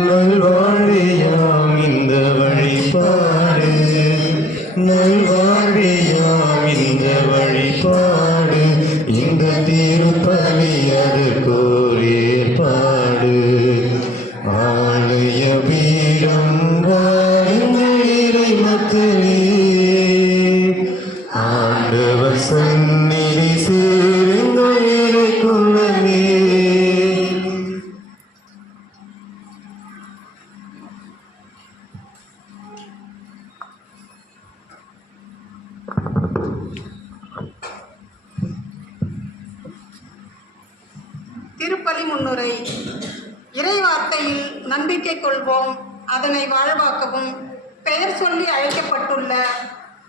நல்வாழ்வியாம் இந்த வழிபாடு, நல்வாழ்வியாம் இந்த வழிபாடு, இந்த திருப்பலி அதற்கோர் ஏற்பாடு. ஆலய பீடம் வாருங்கள் இறை மக்களே, ஆண்டவர் சந்நிதி சேருங்கள் இறை குலமே. திருப்பலி முன்னுரை. இறைவார்த்தையில் நம்பிக்கை கொள்வோம், அதனை வாழ்வாக்கவும் பெயர் சொல்லி அழைக்கப்பட்டுள்ள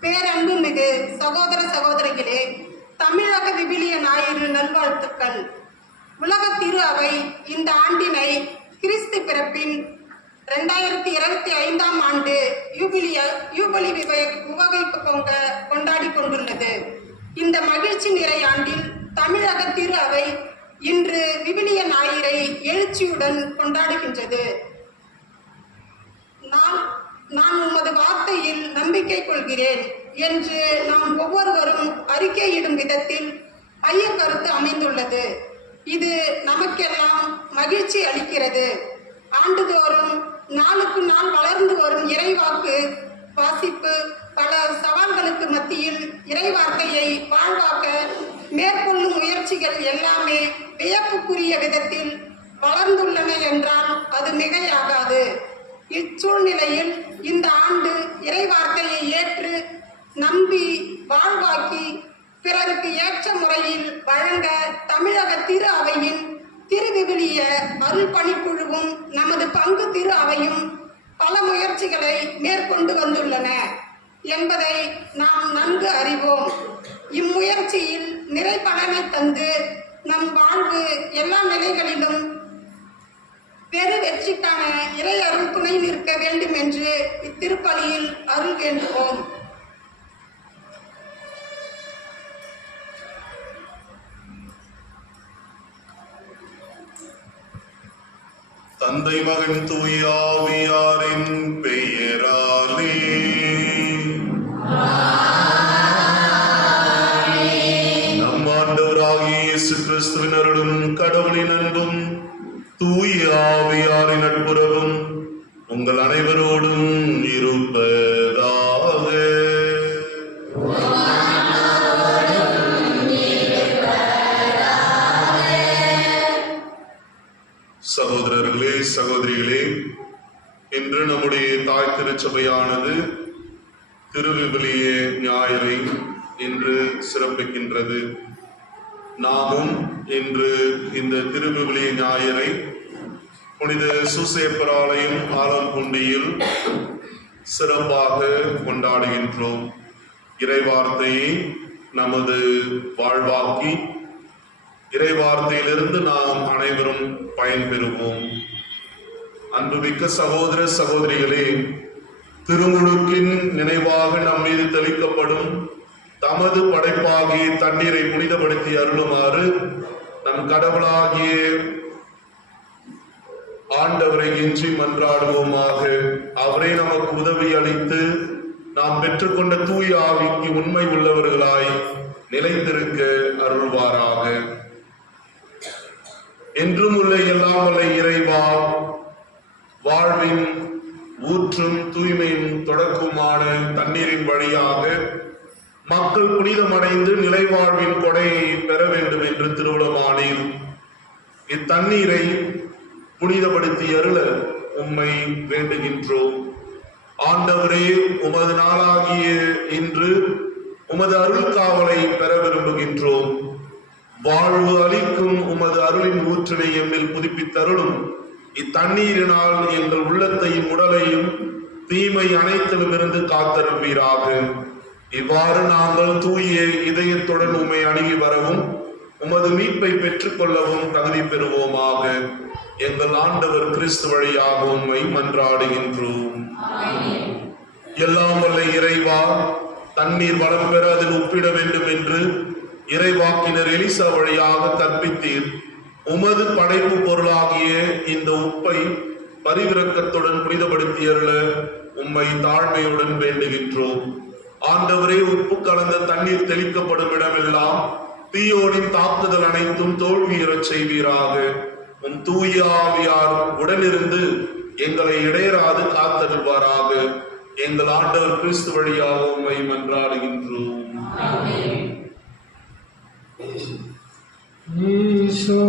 பேரன்பு மிகு சகோதர சகோதரிகளே, தமிழக விவிலிய ஞாயிறு நல்வாழ்த்துக்கள். உலக திரு அவை இந்த ஆண்டினை கிறிஸ்து பிறப்பின் 2025ஆம் ஆண்டு யூபிலி உவகைப்பு பொங்க கொண்டாடி கொண்டுள்ளது. இந்த மகிழ்ச்சி நிறை ஆண்டில் தமிழக திரு அவை இன்று விவிலிய ஞாயிறை எழுச்சியுடன் கொண்டாடுகின்றது. நான் உமது வார்த்தையில் நம்பிக்கை கொள்கிறேன் என்று நாம் ஒவ்வொருவரும் அறிக்கையிடும் விதத்தில் ஐய கருத்து அமைந்துள்ளது. இது நமக்கெல்லாம் மகிழ்ச்சி அளிக்கிறது. ஆண்டுதோறும் நாளுக்கு நாள் வளர்ந்து வரும் இறைவாக்கு வாசிப்பு பல சவால்களுக்கு மத்தியில் இறைவார்த்தையை வாழ்வாக்க மேற்கொள்ளும் முயற்சிகள் எல்லாமே வியப்புக்குரிய விதத்தில் வளர்ந்துள்ளன என்றால் அது மிகையாகாது. இச்சூழ்நிலையில் இந்த ஆண்டு இறைவார்த்தையை ஏற்று நம்பி வாழ்வாக்கி பிறருக்கு ஏற்ற முறையில் வழங்க தமிழக திரு அவையின் திருவிவிலிய அருள் பணிக்குழுவும் நமது பங்கு திரு அவையும் பல முயற்சிகளை மேற்கொண்டு வந்துள்ளன என்பதை நாம் நன்கு அறிவோம். இம்முயற்சியில் நிறை பலனை தந்து நம் வாழ்வு எல்லா நிலைகளிலும் பெரு வெற்றிக்கான இறை அருள் துணை நிற்க வேண்டும் என்று இத்திருப்பலியில் அருள் வேண்டுவோம். தந்தை மகன் தூய ஆவியாரின் பெயராலே நம் ஆண்டவராகிய இயேசு கிறிஸ்துவின் அருளும் கடவுளின் அன்பும் தூய ஆவியாரின் நட்புறவும் உங்கள் அனைவரோடும் இருப்பதாக. சகோதரர்களே, சகோதரிகளே, இன்று நம்முடைய தாய் திருச்சபையானது திருவிவிலிய ஞாயிறை இன்று சிறப்பிக்கின்றது. நாமும் இன்று இந்த திருவிவிலிய ஞாயிறை புனித சூசேப்பராலயம் ஆலம்பூண்டியில் சிறப்பாக கொண்டாடுகின்றோம். இறைவார்த்தையை நமது வாழ்வாக்கி இறைவார்த்தையிலிருந்து நாம் அனைவரும் பயன்பெறுவோம். அன்புமிக்க சகோதர சகோதரிகளே, திருமுழுக்கின் நினைவாக நம் மீது தெளிக்கப்படும் தமது படைப்பாகிய தண்ணீரை புனிதப்படுத்தி அருளுமாறு நம் கடவுளாகிய ஆண்டவரை இன்றி மன்றாடுவோமாக. அவரே நமக்கு உதவி அளித்து நாம் பெற்றுக்கொண்ட தூய ஆவிக்கு உண்மை உள்ளவர்களாய் நிலைத்திருக்க அருள்வாராக. என்றும் உள்ள எல்லாம் வல்ல இறைவா, வாழ்வின் ஊற்றும் தூய்மையும் தொடக்கமான தண்ணீரின் வழியாக மக்கள் புனிதமடைந்து நிலை வாழ்வின் கொடையை பெற வேண்டும் என்று திருவுளமானீர். இத்தண்ணீரை புனிதப்படுத்தி அருள உம்மை வேண்டுகின்றோம். ஆண்டவரே, உமது நாளாகிய இன்று உமது அருள் காவலை பெற விரும்புகின்றோம். வாழ்வு அளிக்கும் உமது அருளின் ஊற்றினை எம்மில் புதுப்பித்தருளும். இத்தண்ணீரினால் எங்கள் உள்ளத்தையும் உடலையும் தீமை அனைத்திலுமிருந்து காத்தருள்வீராக. இவ்வாறு நாங்கள் தூய இதயத்துடன் உம்மை அணுகி வரவும் உமது மீட்பை பெற்றுக் கொள்ளவும் தகுதி பெறுவோமாக. எங்கள் ஆண்டவர் கிறிஸ்து வழியாக உம்மை மன்றாடுகின்றோம். எல்லாம் வல்ல இறைவா, தண்ணீர் வளம் பெற அதில் உப்பிட வேண்டும் என்று இறைவாக்கினர் எலிசா வழியாக கற்பித்தீர். உமது படைப்பு பொருளாகிய இந்த உப்பை பரிவிரக்கத்துடன் புனிதப்படுத்தியருள உம்மை தாழ்மையுடன் வேண்டுகின்றோம். ஆண்டவரே, உப்பு கலந்த தண்ணீர் தெளிக்கப்படும் இடமெல்லாம் தீயோனின் தாக்குதல் அனைத்தும் தோல்வியுறச் செய்வீராக. உம் தூய ஆவியார் உடனிருந்து எங்களை இடையராது காத்தருள்வாராக. எங்கள் ஆண்டவர் கிறிஸ்து வழியாக உம்மை மன்றாடுகின்றோம். ஈசோ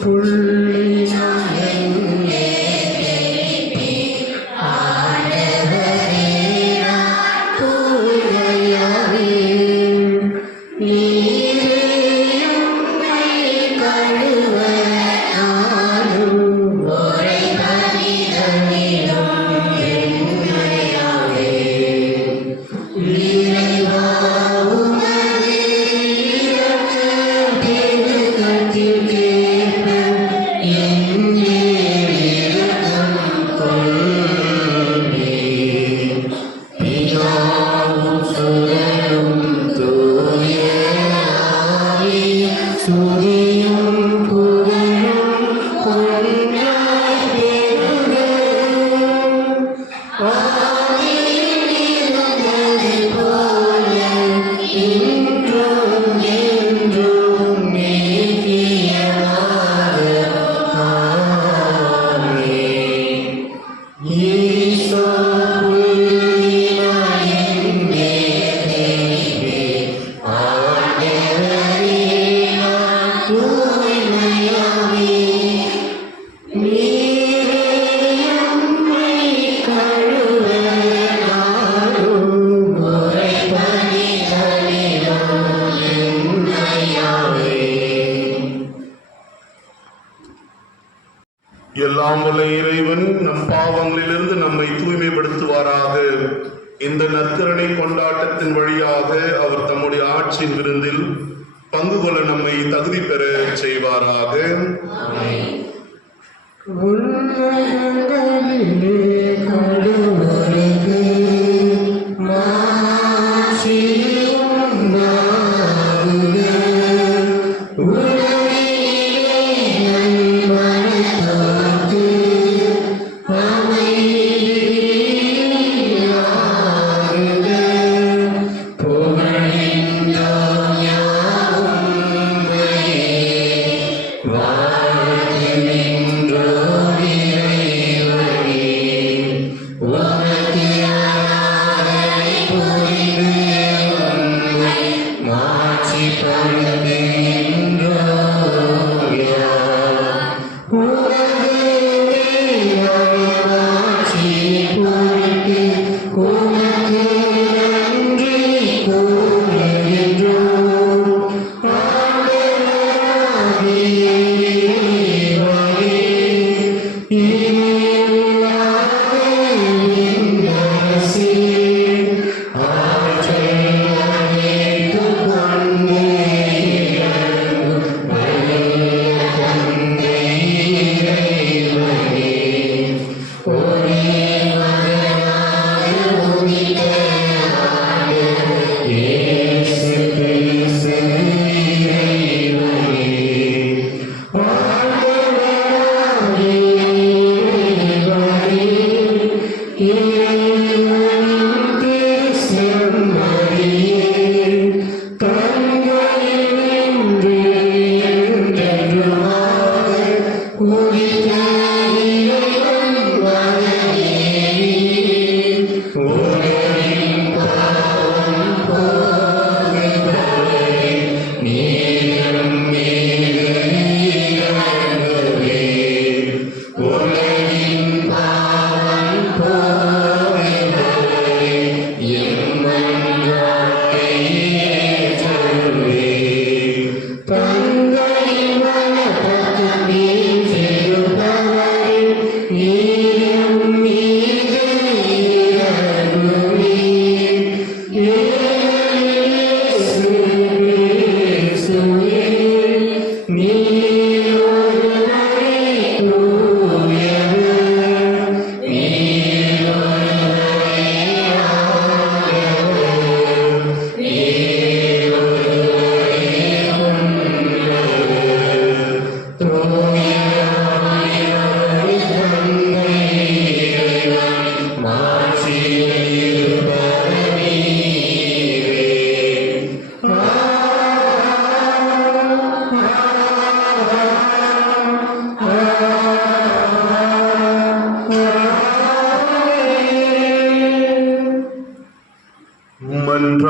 புள்ளினாய் எல்லாம் வல்ல இறைவன் நம் பாவங்களிலிருந்து நம்மை தூய்மைப்படுத்துவாராக. இந்த நற்கருணை கொண்டாட்டத்தின் வழியாக அவர் தம்முடைய ஆட்சியின் விருந்தில் பங்கு கொள்ள நம்மை தகுதி பெற செய்வாராக. உள்ளங்களிலே கடவுளுக்கு மாட்சி உண்டாகுக. உலகிலே நல்மனத்தார்க்கு அமைதியாகுக. புகழெல்லாம் யாவும் உம்மையே. வாழ்க நின்றோர் இறைவனே. உமக்கு ஆராதனை புரிந்து உம்மை மாட்சிப்படுத்துகின்றோம் யாம். உமது மாட்சியை பொருட்டு உமக்கு நன்றி கூறுகின்றோம். ஆண்டவராகிய இறைவனே, இறைவனின் அரசே, ஆற்றல் அனைத்தும் கொண்டு இறங்கும் வல்ல தந்தை இறைவனே, ஒரே மகனாக உதித்த ஆண்டவர் இயேசு கிறிஸ்து இறைவனே, ஆண்டவராகிய இறைவனே,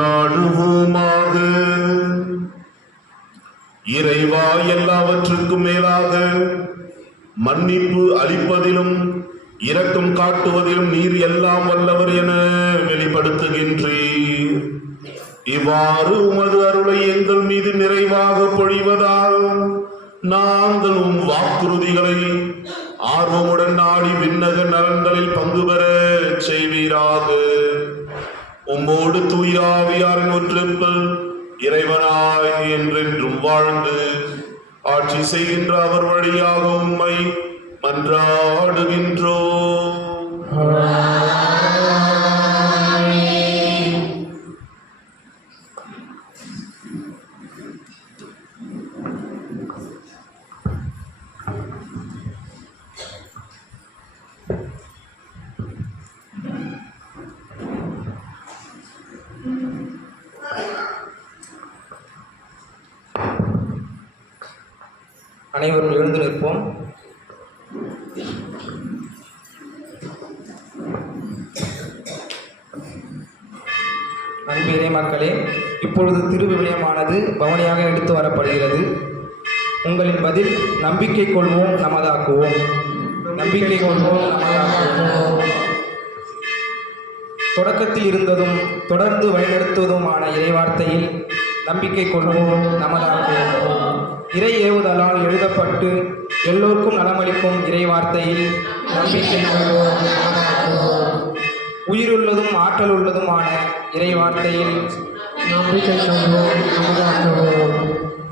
மன்றாடுவோமாக. இறைவா, எல்லாவற்றுக்கும் மேலாக மன்னிப்பு அளிப்பதிலும் இரக்கம் காட்டுவதிலும் நீர் எல்லாம் வல்லவர் என வெளிப்படுத்துகின்றீர். இவ்வாறு உமது அருளை எங்கள் மீது நிறைவாக பொழிவதால் நாங்கள் வாக்குறுதிகளை ஆர்வமுடன் நாடி விண்ணக நலன்களில் பங்கு பெற செய்வீராக. உம்மோடு தூய ஆவியாரின் ஒன்றிப்பில் இறைவனாய் என்றென்றும் வாழ்ந்து ஆட்சி செய்கின்ற அவர் வழியாக உம்மை மன்றாடுகின்றோம். அனைவரும் எழுந்து நிற்போம். அன்பு இறை மக்களே, இப்பொழுது திருவிவிலியமானது பவனியாக எடுத்து வரப்படுகிறது. உங்களின் பதில் நம்பிக்கை கொள்வோம், நமதாக்குவோம். நம்பிக்கை கொள்வோம், நமதாக்குவோம். தொடக்கத்தில் இருந்ததும் தொடர்ந்து வழிநடத்துவதுமான இறைவார்த்தையில் நம்பிக்கை கொள்வோம், நமதாக்குவோம். இறை ஏவுதலால் எழுதப்பட்டு எல்லோருக்கும் நலமளிக்கும் இறைவார்த்தையில் நம்பிக்கை கொள்வோம், நமதாக்குவோம். உயிருள்ளதும் ஆற்றல் உள்ளதுமான இறைவார்த்தையில் நம்பிக்கை கொள்வோம், நமதாக்குவோம்.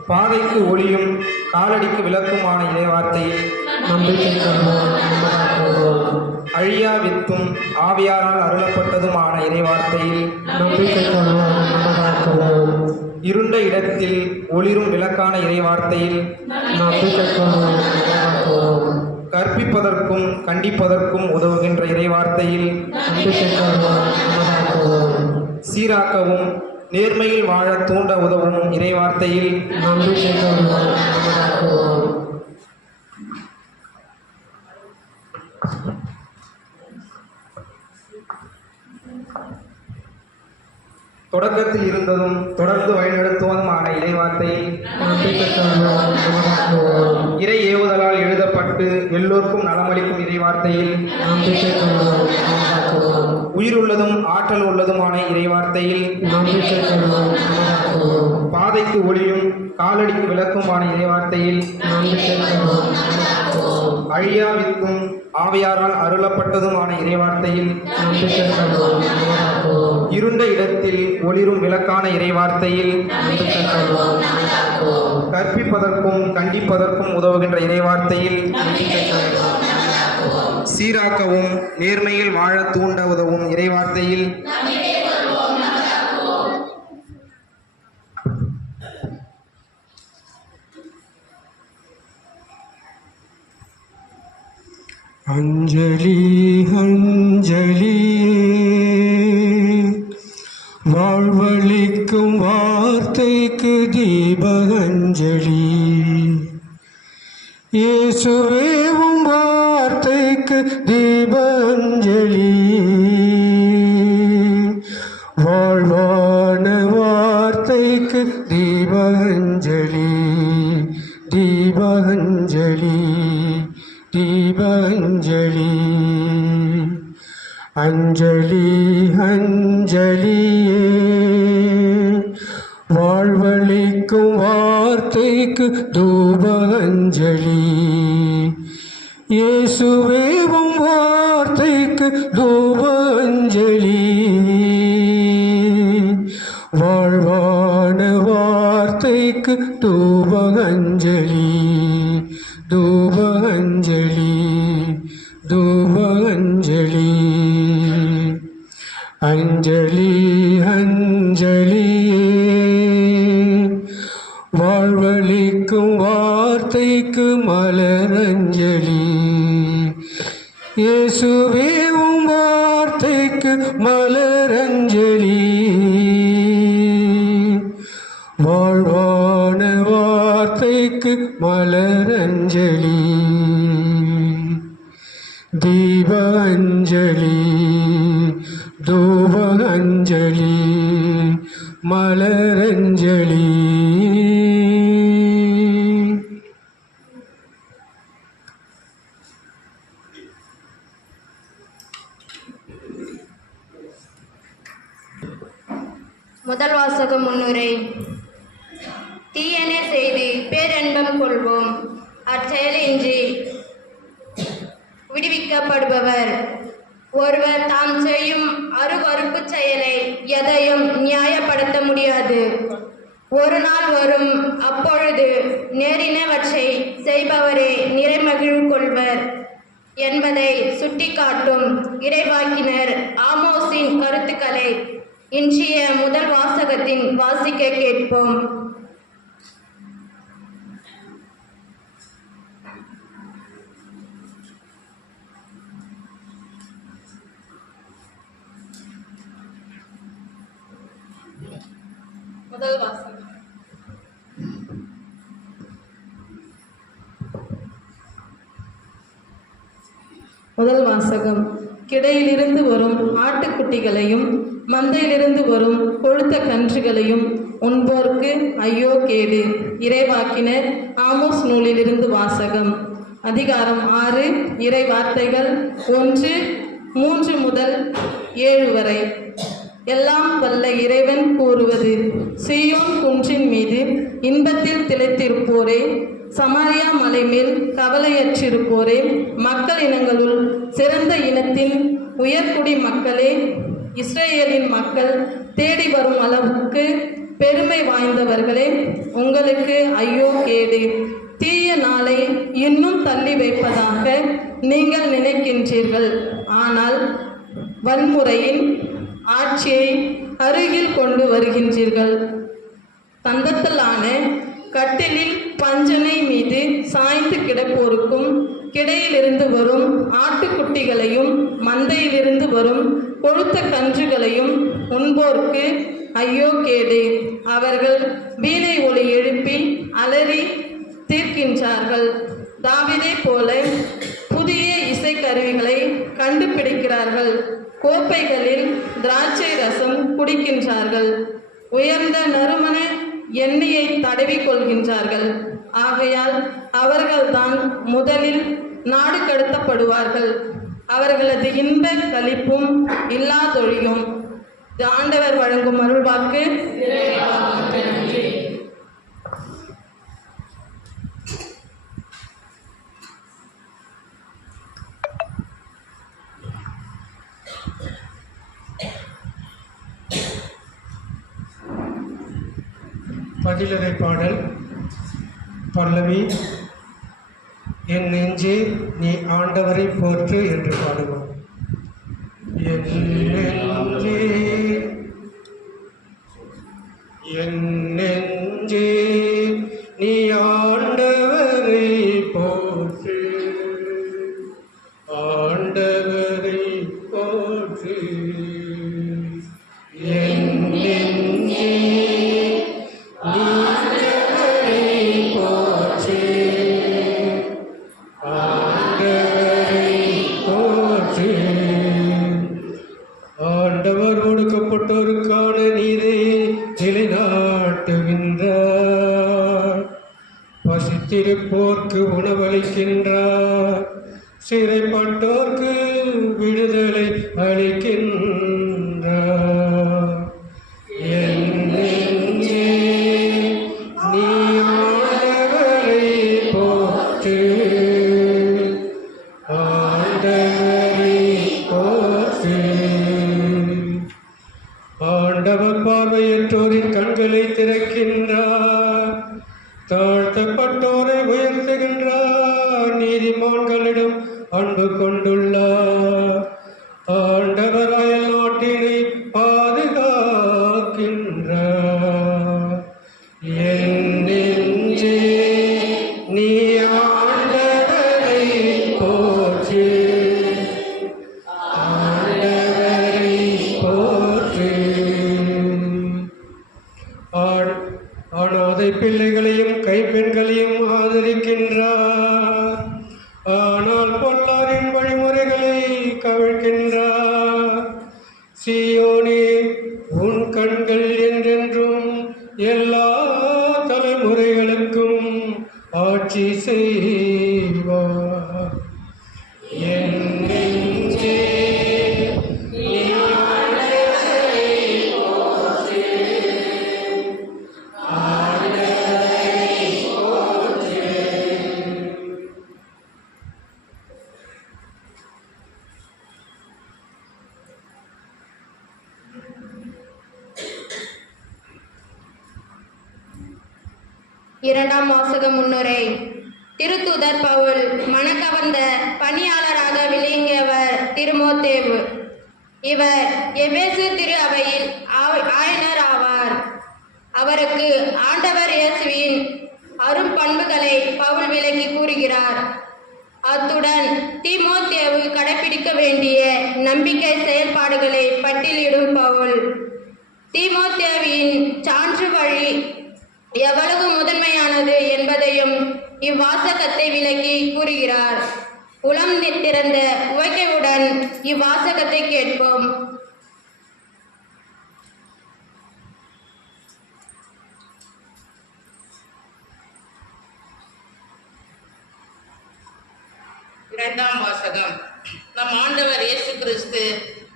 பாதைக்கு ஒளியும் காலடிக்கு விளக்குமான இறைவார்த்தையில் நம்பிக்கை கொள்வோம், நமதாக்குவோம். அழியா வித்தும் ஆவியாரால் அருளப்பட்டதுமான இறைவார்த்தையில் நம்பிக்கை கொள்வோம், நமதாக்குவோம். இருண்ட இடத்தில் ஒளிரும் விளக்கான இறைவார்த்தையில் நம்பிக்கை கொள்வோம், நமதாக்குவோம். கற்பிப்பதற்கும் கண்டிப்பதற்கும் உதவுகின்ற இறைவார்த்தையில் நம்பிக்கை கொள்வோம், நமதாக்குவோம். சீராக்கவும் நேர்மையில் வாழ தூண்ட உதவும் இறைவார்த்தையில் நம்பிக்கை கொள்வோம், நமதாக்குவோம். தொடக்கத்தில் இருந்ததும் தொடர்ந்து வழிநடத்துவதுமான இறைவார்த்தையில் நம்பிக்கை கொள்வோம், நமதாக்குவோம். இறை ஏவுதலால் எழுதப்பட்டு எல்லோருக்கும் நலமளிக்கும் இறைவார்த்தையில் நம்பிக்கை கொள்வோம், நமதாக்குவோம். உயிருள்ளதும் ஆற்றல் உள்ளதுமான இறைவார்த்தையில் நம்பிக்கை கொள்வோம், நமதாக்குவோம். பாதைக்கு ஒளியும் காலடிக்கு விளக்குமான இறைவார்த்தையில் நம்பிக்கை கொள்வோம், நமதாக்குவோம். அழியா வித்தும் ஆவியாரால் அருளப்பட்டதுமான இறைவார்த்தையில் நம்பிக்கை கொள்வோம், நமதாக்குவோம். இருண்ட இடத்தில் ஒளிரும் விளக்கான இறைவார்த்தையில் நம்பிக்கை கொள்வோம், நமதாக்குவோம். கற்பிப்பதற்கும் கண்டிப்பதற்கும் உதவுகின்ற இறைவார்த்தையில் நம்பிக்கை கொள்வோம், நமதாக்குவோம். சீராக்கவும் நேர்மையில் வாழ தூண்ட உதவும் இறைவார்த்தையில் அஞ்சலி அஞ்சலி வாழ்வளிக்கும் வார்த்தைக்கு தீப அஞ்சலி. இயேசுவேவும் வார்த்தைக்கு தீப அஞ்சலி. வாழ்வான வார்த்தைக்கு தீப அஞ்சலி, தீப அஞ்சலி, தீபாஞ்சலி. அஞ்சலி அஞ்சலியே வாழ்வளிக்கும் வார்த்தைக்கு தூப அஞ்சலி. இயேசுவேவும் வார்த்தைக்கு தூப அஞ்சலி. வாழ்வான வார்த்தைக்கு தூப அஞ்சலி, தூப அஞ்சலி, தூப அஞ்சலி. அஞ்சலி அஞ்சலியே வாழ்வளிக்கும் வார்த்தைக்கு மலர் அஞ்சலி. இயேசுவேவும் வார்த்தைக்கு மலர் அஞ்சலி. வாழ்வான வார்த்தைக்கு மலர் அஞ்சலி. தீப அஞ்சலி, தூப அஞ்சலி, மலரஞ்சலி. முதல் வாசக முன்னுரை. தீயன செய்து பேரன்பம் கொள்வோம், அச்செயலின்றி விடுவிக்கப்படுபவர். ஒருவர் தாம் செய்யும் அருவருப்பு செயலை எதையும் நியாயப்படுத்த முடியாது. ஒரு நாள் வரும், அப்பொழுது நேரினவற்றை செய்பவரே நிறைமகிழ்வு கொள்வர் என்பதை சுட்டிக்காட்டும் இறைவாக்கினர் ஆமோஸின் கருத்துக்களை இன்றைய முதல் வாசகத்தின் வாசிக்க கேட்போம். முதல் வாசகம். முதல் வாசகம். கிடையிலிருந்து வரும் ஆட்டுக்குட்டிகளையும் மந்தையிலிருந்து வரும் கொழுத்த கன்றுகளையும் உண்போர்க்கு ஐயோ கேடு. இறைவாக்கினர் ஆமோஸ் நூலிலிருந்து வாசகம். அதிகாரம் 6, இறை வார்த்தைகள் 1:3 முதல் 7 வரை. எல்லாம் வல்ல இறைவன் கூறுவது: சீயோன் குன்றின் மீது இன்பத்தில் திளைத்திருப்போரே, சமாரியா மலை மேல் கவலையற்றிருப்போரே, மக்கள் இனங்களுள் சிறந்த இனத்தின் உயர்குடி மக்களே, இஸ்ரேலின் மக்கள் தேடி வரும் அளவுக்கு பெருமை வாய்ந்தவர்களே, உங்களுக்கு ஐயோ கேடு. தீய நாளை இன்னும் தள்ளி வைப்பதாக நீங்கள் நினைக்கின்றீர்கள். ஆனால் வன்முறையின் ஆட்சியை அருகில் கொண்டு வருகின்றீர்கள். தந்தத்தலான கட்டிலில் பஞ்சனை மீது சாய்ந்து கிடப்போருக்கும் கிடையிலிருந்து வரும் ஆட்டுக்குட்டிகளையும் மந்தையிலிருந்து வரும் கொழுத்த கன்றுகளையும் உண்போர்க்கு ஐயோ கேடு. அவர்கள் வீணை ஒலி எழுப்பி அலறி தீர்க்கின்றார்கள். தாவீதை போல புதிய இசைக்கருவிகளை கண்டுபிடிக்கிறார்கள். கோப்பைகளில் திராட்சை ரசம் குடிக்கின்றார்கள். உயர்ந்த நறுமண எண்ணெயை தடவி கொள்கின்றார்கள். ஆகையால் அவர்கள்தான் முதலில் நாடு கடத்தப்படுவார்கள். அவர்களது இன்ப களிப்பும் இல்லாதொழியும். ஆண்டவர் வழங்கும் அருள்வாக்கு. பதிலுரை பாடல். பல்லவி. என் நெஞ்சே நீ ஆண்டவரை போற்று என்று பாடுவோம். என் நெஞ்சே, என் நெஞ்சே நீ ஆண்டவரை போற்று, ஆண்டவரை போற்று. என் நெஞ்சே ஆண்டவர் ஒடுக்கப்பட்டோருக்கான நீரை நிலைநாட்டுகின்றார். பசித்திருப்போர்க்கு உணவளிக்கின்றார். சிறைப்பட்டோர்க்கு விடுதலை அளிக்கின்றார். என் நெஞ்சே நீ ஆண்டவரை போற்று, ஆண்டவரை போற்று. ஆண்டவர் பார்வையற்றோரின் கண்களை திறக்கின்றார். தாழ்த்தப்பட்டோரை உயர்த்துகின்றார். நீதிமான்களிடம் அன்பு கொண்டுள்ளார். ஆண்டவர் அயல் நாட்டினை பாதுகாக்கின்றார். என் நெஞ்சே நீ ஆண்டவரை போற்று, ஆண்டவரை போற்று. அனாதை பிள்ளைகளையும் கைப்பெண்களையும் ஆதரிக்கின்றார். ஆனால் பொல்லாரின் வழிமுறைகளை கவிழ்க்கின்றார். சீயோனே, உன் கண்கள் என்றென்றும் இரண்டாம் வாசக முன்னுரை. திருத்தூதர் பவுல் மனக்கவர்ந்த பணியாளராக விளங்கியவர் திருமோத்தேவு. இவர் எபேசு திரு அவையில் ஆயனர் ஆவார். அவருக்கு ஆண்டவர் இயேசுவின் அரும் பண்புகளை பவுல் விளக்கி கூறுகிறார். அத்துடன் தீமோத்தேவு கடைபிடிக்க வேண்டிய நம்பிக்கை செயல்பாடுகளை பட்டியலிடும் பவுல் தீமோத்தேவின் சான்று வழி எவ்வளவு முதன்மையானது என்பதையும் இவ்வாசகத்தை விளக்கி கூறுகிறார். உளம் திறந்த உவகையுடன் இவ்வாசகத்தை கேட்போம். இரண்டாம் வாசகம். நம் ஆண்டவர் இயேசு கிறிஸ்து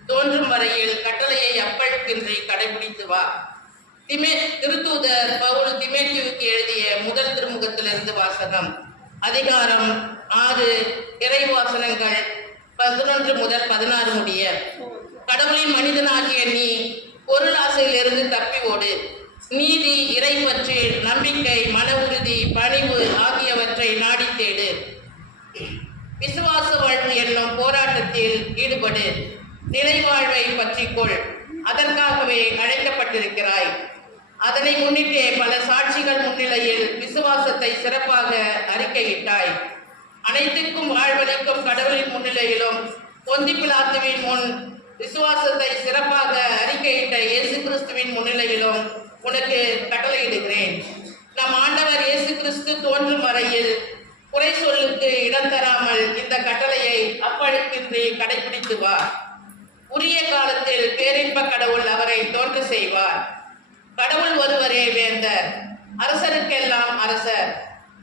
தோன்றும் வரையில் கட்டளையை அப்பழுக்கின்றி கடைபிடித்து வா. திருத்தூதர் பவுல் திமேத்தியுவுக்கு எழுதிய முதல் திருமுகத்திலிருந்து வாசகம். அதிகாரம் 6, இறைவாசனங்கள் 11 முதல் 16 முடிய. கடவுளின் மனிதனாகிய நீ பொருளாசையிலிருந்து தப்பி ஓடு. நீதி, இறைப்பற்று, நம்பிக்கை, மன உறுதி, பணிவு ஆகியவற்றை நாடி தேடு. விசுவாச வாழ்வு என்னும் போராட்டத்தில் ஈடுபடு. நிலைவாழ்வை பற்றிக்கொள். அதற்காகவே அழைக்கப்பட்டிருக்கிறாய். அதனை முன்னிட்டே பல சாட்சிகள் முன்னிலையில் விசுவாசத்தை சிறப்பாக அறிக்கையிட்டாய். அனைத்துக்கும் வாழ்வளிக்கும் கடவுளின் முன்னிலையிலும் பொந்தி பிலாத்துவின் முன் விசுவாசத்தை சிறப்பாக அறிக்கையிட்ட இயேசு கிறிஸ்துவின் முன்னிலையிலும் உனக்கு கட்டளையிடுகிறேன். நம் ஆண்டவர் இயேசு கிறிஸ்து தோன்றும் வரையில் குறை சொல்லுக்கு இடம் தராமல் இந்த கட்டளையை அப்பழுக்கின்றி கடைபிடித்து வா. உரிய காலத்தில் பேரின்ப கடவுள் அவரை தோன்ற செய்வார். கடவுள் ஒருவரே வேந்தர், அரசருக்கெல்லாம் அரசர்,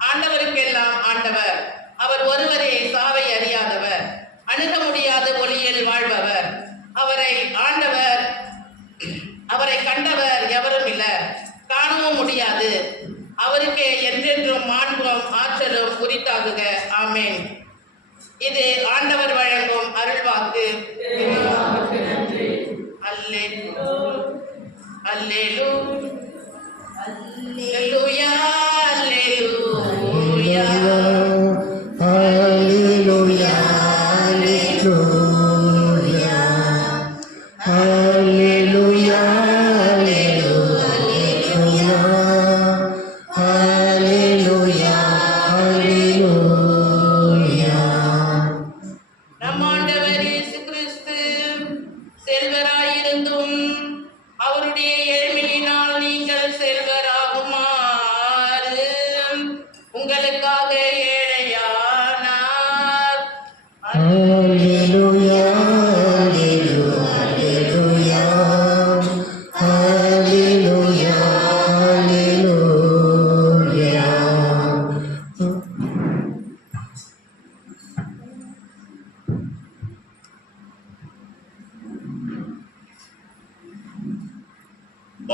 ஆண்டவருக்கெல்லாம் ஆண்டவர். அவர் ஒருவரே சாவை அறியாதவர், அணுக முடியாத ஒளியில் வாழ்பவர். அவரை கண்டவர் எவரும் இல்லர், காணவும் முடியாது. அவருக்கே என்றென்றும் மாண்பும் ஆற்றலும் உரித்தாகுக. ஆமேன். இது ஆண்டவர் வழங்கும் அருள்வாக்கு. அல்லேலூயா, அல்லேலூயா, அல்லேலூயா. Hallelujah, hallelujah, hallelujah, hallelujah, hallelujah, hallelujah. நம் ஆண்டவர் இயேசு கிறிஸ்து செல்வராயிருந்தும் அவருடைய ஏழ்மையினால் நீங்கள் செல்வராகுமாறு உங்களுக்காக ஏழையானார். Hallelujah, hallelujah, hallelujah, hallelujah.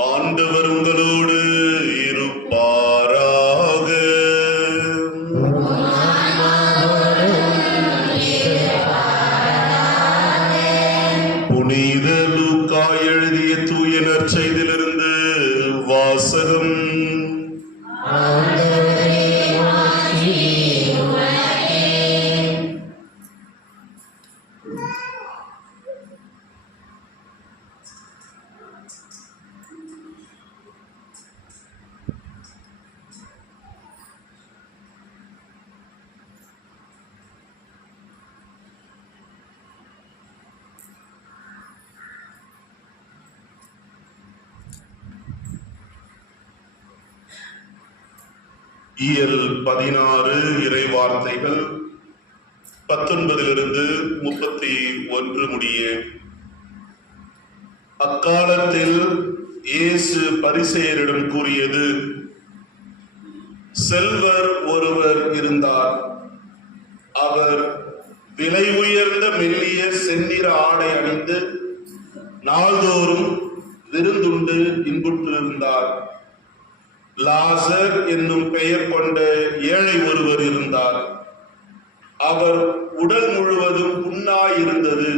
ஆண்டவர் உங்களோடு இருப்பாராக. புனித லூக்கா எழுதிய தூய நற்செய்தியிலிருந்து வாசகம். இயல் 16 இறை வார்த்தைகள் 19 31 முடிய. அக்காலத்தில் இயேசு பரிசேயரிடம் கூறியது, செல்வர் ஒருவர் இருந்தார். அவர் விலை உயர்ந்த மெல்லிய செந்நிற ஆடை அணிந்து நாள்தோறும் விருந்துண்டு இன்புற்றிருந்தார். லாசர் என்னும் பெயர் கொண்ட ஏழை ஒருவர் இருந்தார். அவர் உடல் முழுவதும் புண்ணாயிருந்தது.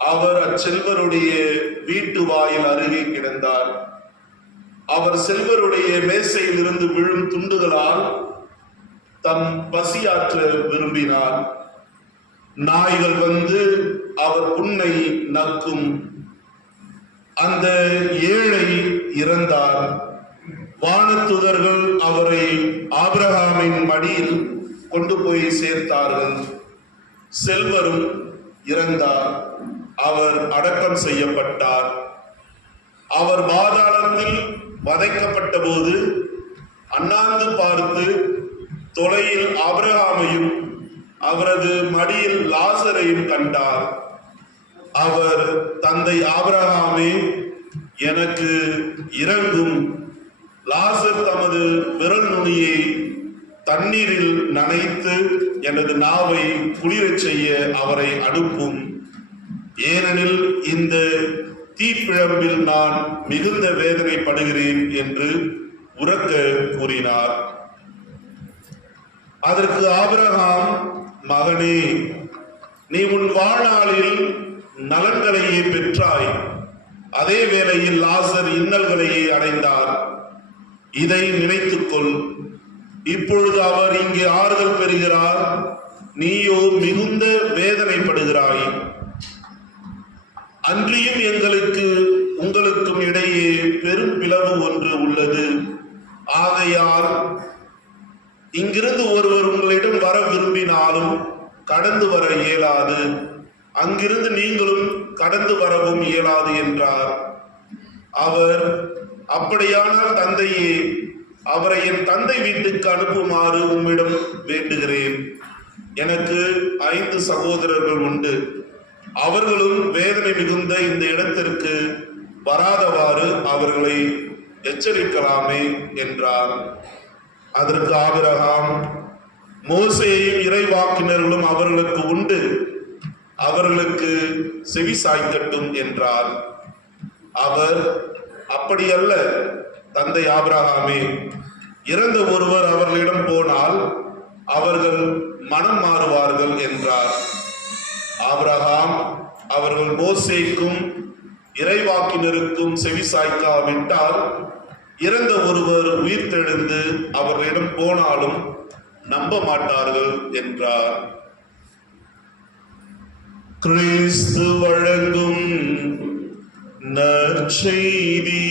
அவர் அச்செல்வருடைய வீட்டு வாயில் அருகே கிடந்தார். அவர் செல்வருடைய மேசையில் இருந்து விழும் துண்டுகளால் தம் பசியாற்ற விரும்பினார். நாய்கள் வந்து அவர் புண்ணை நக்கும். அந்த ஏழை இறந்தார். வானத்துதர்கள் அவரை ஆபிரகாமின் மடியில் கொண்டு போய் சேர்த்தார்கள். செல்வரும் இறந்தார். அவர் அடக்கம் செய்யப்பட்டார். அவர் பாதாளத்தில் வதைக்கப்பட்ட போது அண்ணாந்து பார்த்து தொலையில் ஆபிரகாமையும் அவரது மடியில் லாசரையும் கண்டார். அவர், தந்தை ஆபிரகாமே, எனக்கு இரங்கும். லாசர் தமது விரல் நுனியை தண்ணீரில் நனைத்து எனது நாவை குளிரச் செய்ய அவரை அனுப்பும். ஏனெனில் இந்த தீப்பிழம்பில் நான் மிகுந்த வேதனைப்படுகிறேன் என்று உரக்க கூறினார். அதற்கு ஆபிரகாம், மகனே, நீ உன் வாழ்நாளில் நலன்களையே பெற்றாய். அதே வேளையில் லாசர் இன்னல்களையே அடைந்தார். இதை நினைத்துக்கொள். இப்பொழுது அவர் இங்கே ஆறுதல் பெறுகிறார், நீயோ மிகுந்த வேதனைப்படுகிறாய். அன்றியும் உங்களுக்கும் இடையே பெரும் பிளவு ஒன்று உள்ளது. ஆகையால் இங்கிருந்து ஒருவர் உங்களிடம் வர விரும்பினாலும் கடந்து வர இயலாது, அங்கிருந்து நீங்களும் கடந்து வரவும் இயலாது என்றார். அவர், அப்படியானால் தந்தையே, அவரை என் தந்தை வீட்டுக்கு அனுப்புமாறு உம்மிடம் வேண்டுகிறேன். எனக்கு 5 சகோதரர்கள் உண்டு. அவர்களும் வேதனை மிகுந்த இந்த இடத்திற்கு வராதவாறு அவர்களை எச்சரிக்கலாமே என்றார். அதற்கு ஆபிரகாம், மோசேயும் இறைவாக்கினர்களும் அவர்களுக்கு உண்டு, அவர்களுக்கு செவி சாய்க்கட்டும் என்றார். அவர், அப்படியல்ல தந்தை ஆபிரகாமே, இறந்த ஒருவர் அவர்களிடம் போனால் அவர்கள் மனம் மாறுவார்கள் என்றார். ஆபிரகாம், அவர்கள் மோசேக்கும் இறைவாக்கினருக்கும் செவி சாய்க்காவிட்டால் இறந்த ஒருவர் உயிர்த்தெழுந்து அவர்களிடம் போனாலும் நம்ப மாட்டார்கள் என்றார். கிறிஸ்து வழங்கும் நற்செய்தி.